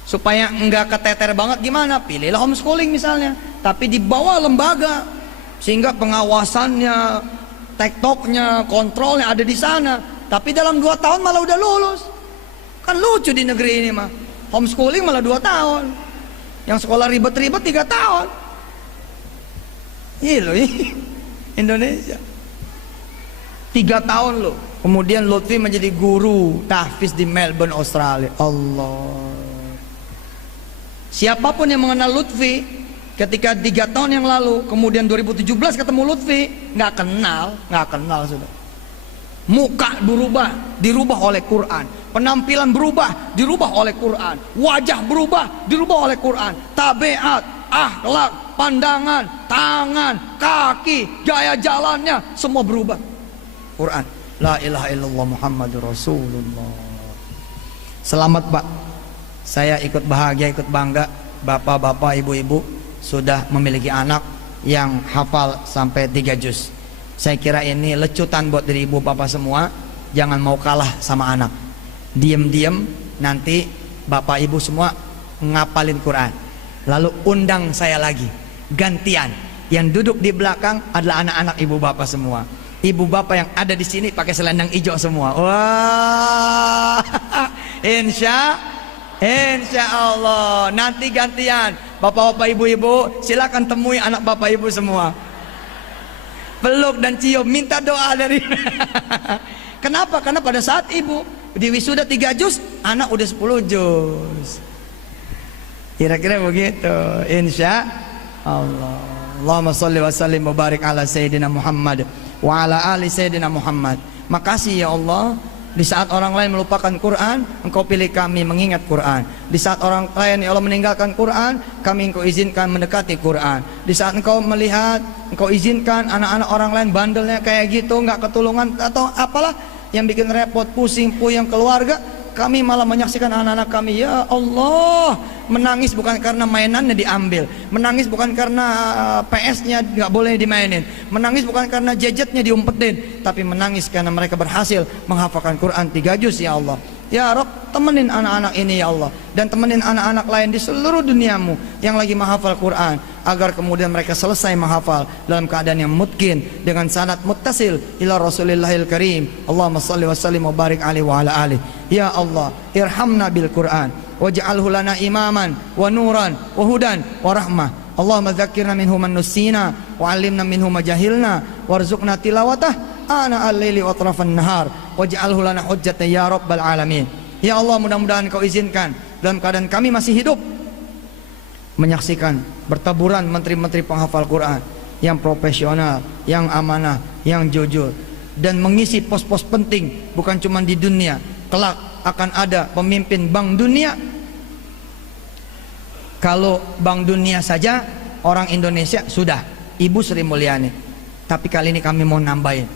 Supaya nggak keteter banget gimana? Pilihlah homeschooling misalnya. Tapi di bawah lembaga, sehingga pengawasannya, tektoknya, kontrolnya ada di sana. Tapi dalam 2 tahun malah udah lulus. Kan lucu di negeri ini mah. Homeschooling malah 2 tahun. Yang sekolah ribet-ribet 3 tahun. Iya loh ini Indonesia 3 tahun loh. Kemudian Lutfi menjadi guru tahfiz di Melbourne, Australia. Allah. Siapapun yang mengenal Lutfi ketika 3 tahun yang lalu, kemudian 2017 ketemu Lutfi, nggak kenal sudah. Muka berubah, dirubah oleh Quran. Penampilan berubah, dirubah oleh Quran. Wajah berubah, dirubah oleh Quran. Tabiat, akhlak, pandangan, tangan, kaki, gaya jalannya, semua berubah. Quran. La ilaha illallah Muhammadur Rasulullah. Selamat Pak. Saya ikut bahagia, ikut bangga. Bapak-bapak, ibu-ibu sudah memiliki anak yang hafal sampai 3 juz. Saya kira ini lecutan buat diri ibu bapak semua. Jangan mau kalah sama anak. Diam-diam nanti bapak ibu semua ngapalin Quran. Lalu undang saya lagi, gantian. Yang duduk di belakang adalah anak-anak ibu bapak semua. Ibu bapak yang ada di sini pakai selendang hijau semua. Wah, insya Allah nanti gantian. Bapak-bapak, ibu-ibu, silakan temui anak bapak ibu semua. Peluk dan cium, minta doa dari Kenapa? Karena pada saat ibu di wisuda 3 juz, anak udah 10 juz. Kira-kira begitu. Insya Allah. Allahumma sholli wa sallim wa barik ala Sayyidina Muhammad wa ala ali Sayyidina Muhammad. Makasih ya Allah, Di saat orang lain melupakan Quran, Engkau pilih kami mengingat Quran. Di saat orang lain ya Allah meninggalkan Quran, kami Engkau izinkan mendekati Quran. Di saat Engkau melihat, Engkau izinkan anak-anak orang lain bandelnya kayak gitu, nggak ketulungan atau apalah yang bikin repot, pusing, puyeng keluarga, kami malah menyaksikan anak-anak kami, ya Allah, menangis bukan karena mainannya diambil, menangis bukan karena PS-nya nggak boleh dimainin, menangis bukan karena gadgetnya diumpetin, tapi menangis karena mereka berhasil menghafalkan Quran 3 juz, ya Allah. Ya Rabb, temenin anak-anak ini ya Allah, dan temenin anak-anak lain di seluruh duniamu yang lagi menghafal Quran, agar kemudian mereka selesai menghafal dalam keadaan yang mutkin dengan sanad muttasil ila Rasulillahil Karim. Allahumma shalli wa sallim wa barik alaihi wa ala alihi. Ya Allah, irhamna bil Quran waj'alhu lana imaman wa nuran wa hudan wa rahmah. Allahumma dzakkirna minhu man nusina wa 'allimna minhu ma jahilna warzuqna tilawatah ana al-laili wa atrafan nahar waj'alhu lana hujjatan ya rabbal alamin. Ya Allah, mudah-mudahan Kau izinkan dalam keadaan kami masih hidup menyaksikan bertaburan menteri-menteri penghafal Quran yang profesional, yang amanah, yang jujur, dan mengisi pos-pos penting bukan cuma di dunia. Kelak akan ada pemimpin Bank Dunia. Kalau Bank Dunia saja orang Indonesia sudah Ibu Sri Mulyani, tapi kali ini kami mau nambahin.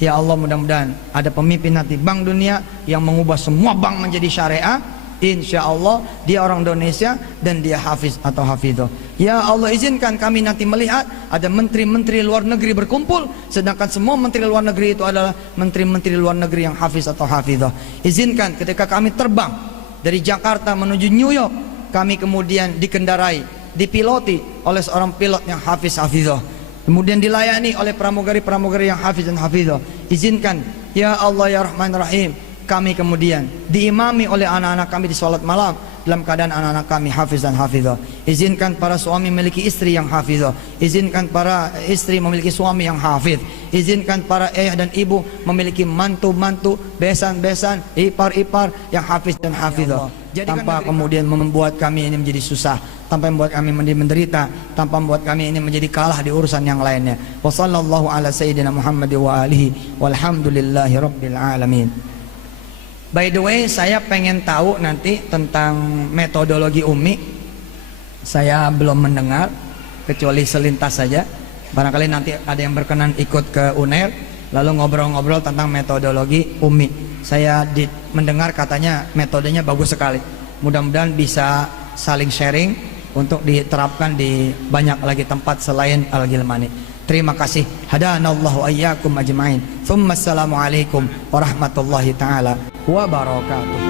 Ya Allah, mudah-mudahan ada pemimpin nanti Bank Dunia yang mengubah semua bank menjadi syariah. Insya Allah dia orang Indonesia dan dia hafiz atau hafidhah. Ya Allah, izinkan kami nanti melihat ada menteri-menteri luar negeri berkumpul, sedangkan semua menteri luar negeri itu adalah menteri-menteri luar negeri yang hafiz atau hafidhah. Izinkan ketika kami terbang dari Jakarta menuju New York, kami kemudian dikendarai, dipiloti oleh seorang pilot yang hafiz hafidhah, kemudian dilayani oleh pramugari-pramugari yang hafiz dan hafidhah. Izinkan ya Allah ya Rahman Rahim, kami kemudian diimami oleh anak-anak kami di sholat malam dalam keadaan anak-anak kami hafiz dan hafidhah. Izinkan para suami memiliki istri yang hafidhah, izinkan para istri memiliki suami yang hafidh, izinkan para ayah dan ibu memiliki mantu-mantu, besan-besan, ipar-ipar yang hafiz dan hafidhah. Tanpa kemudian membuat kami ini menjadi susah, tanpa membuat kami menjadi menderita, tanpa membuat kami ini menjadi kalah di urusan yang lainnya. Wa sallallahu ala sayyidina Muhammad wa alihi walhamdulillahi rabbil alamin. By the way, saya pengen tahu nanti tentang metodologi Umi. Saya belum mendengar kecuali selintas saja. Barangkali nanti ada yang berkenan ikut ke UNER lalu ngobrol-ngobrol tentang metodologi Umi. Saya mendengar katanya metodenya bagus sekali. Mudah-mudahan bisa saling sharing untuk diterapkan di banyak lagi tempat selain Al-Gilmani. Terima kasih. Hadanallahu ayyakum ajma'in. Tsumma assalamualaikum warahmatullahi taala wabarakatuh.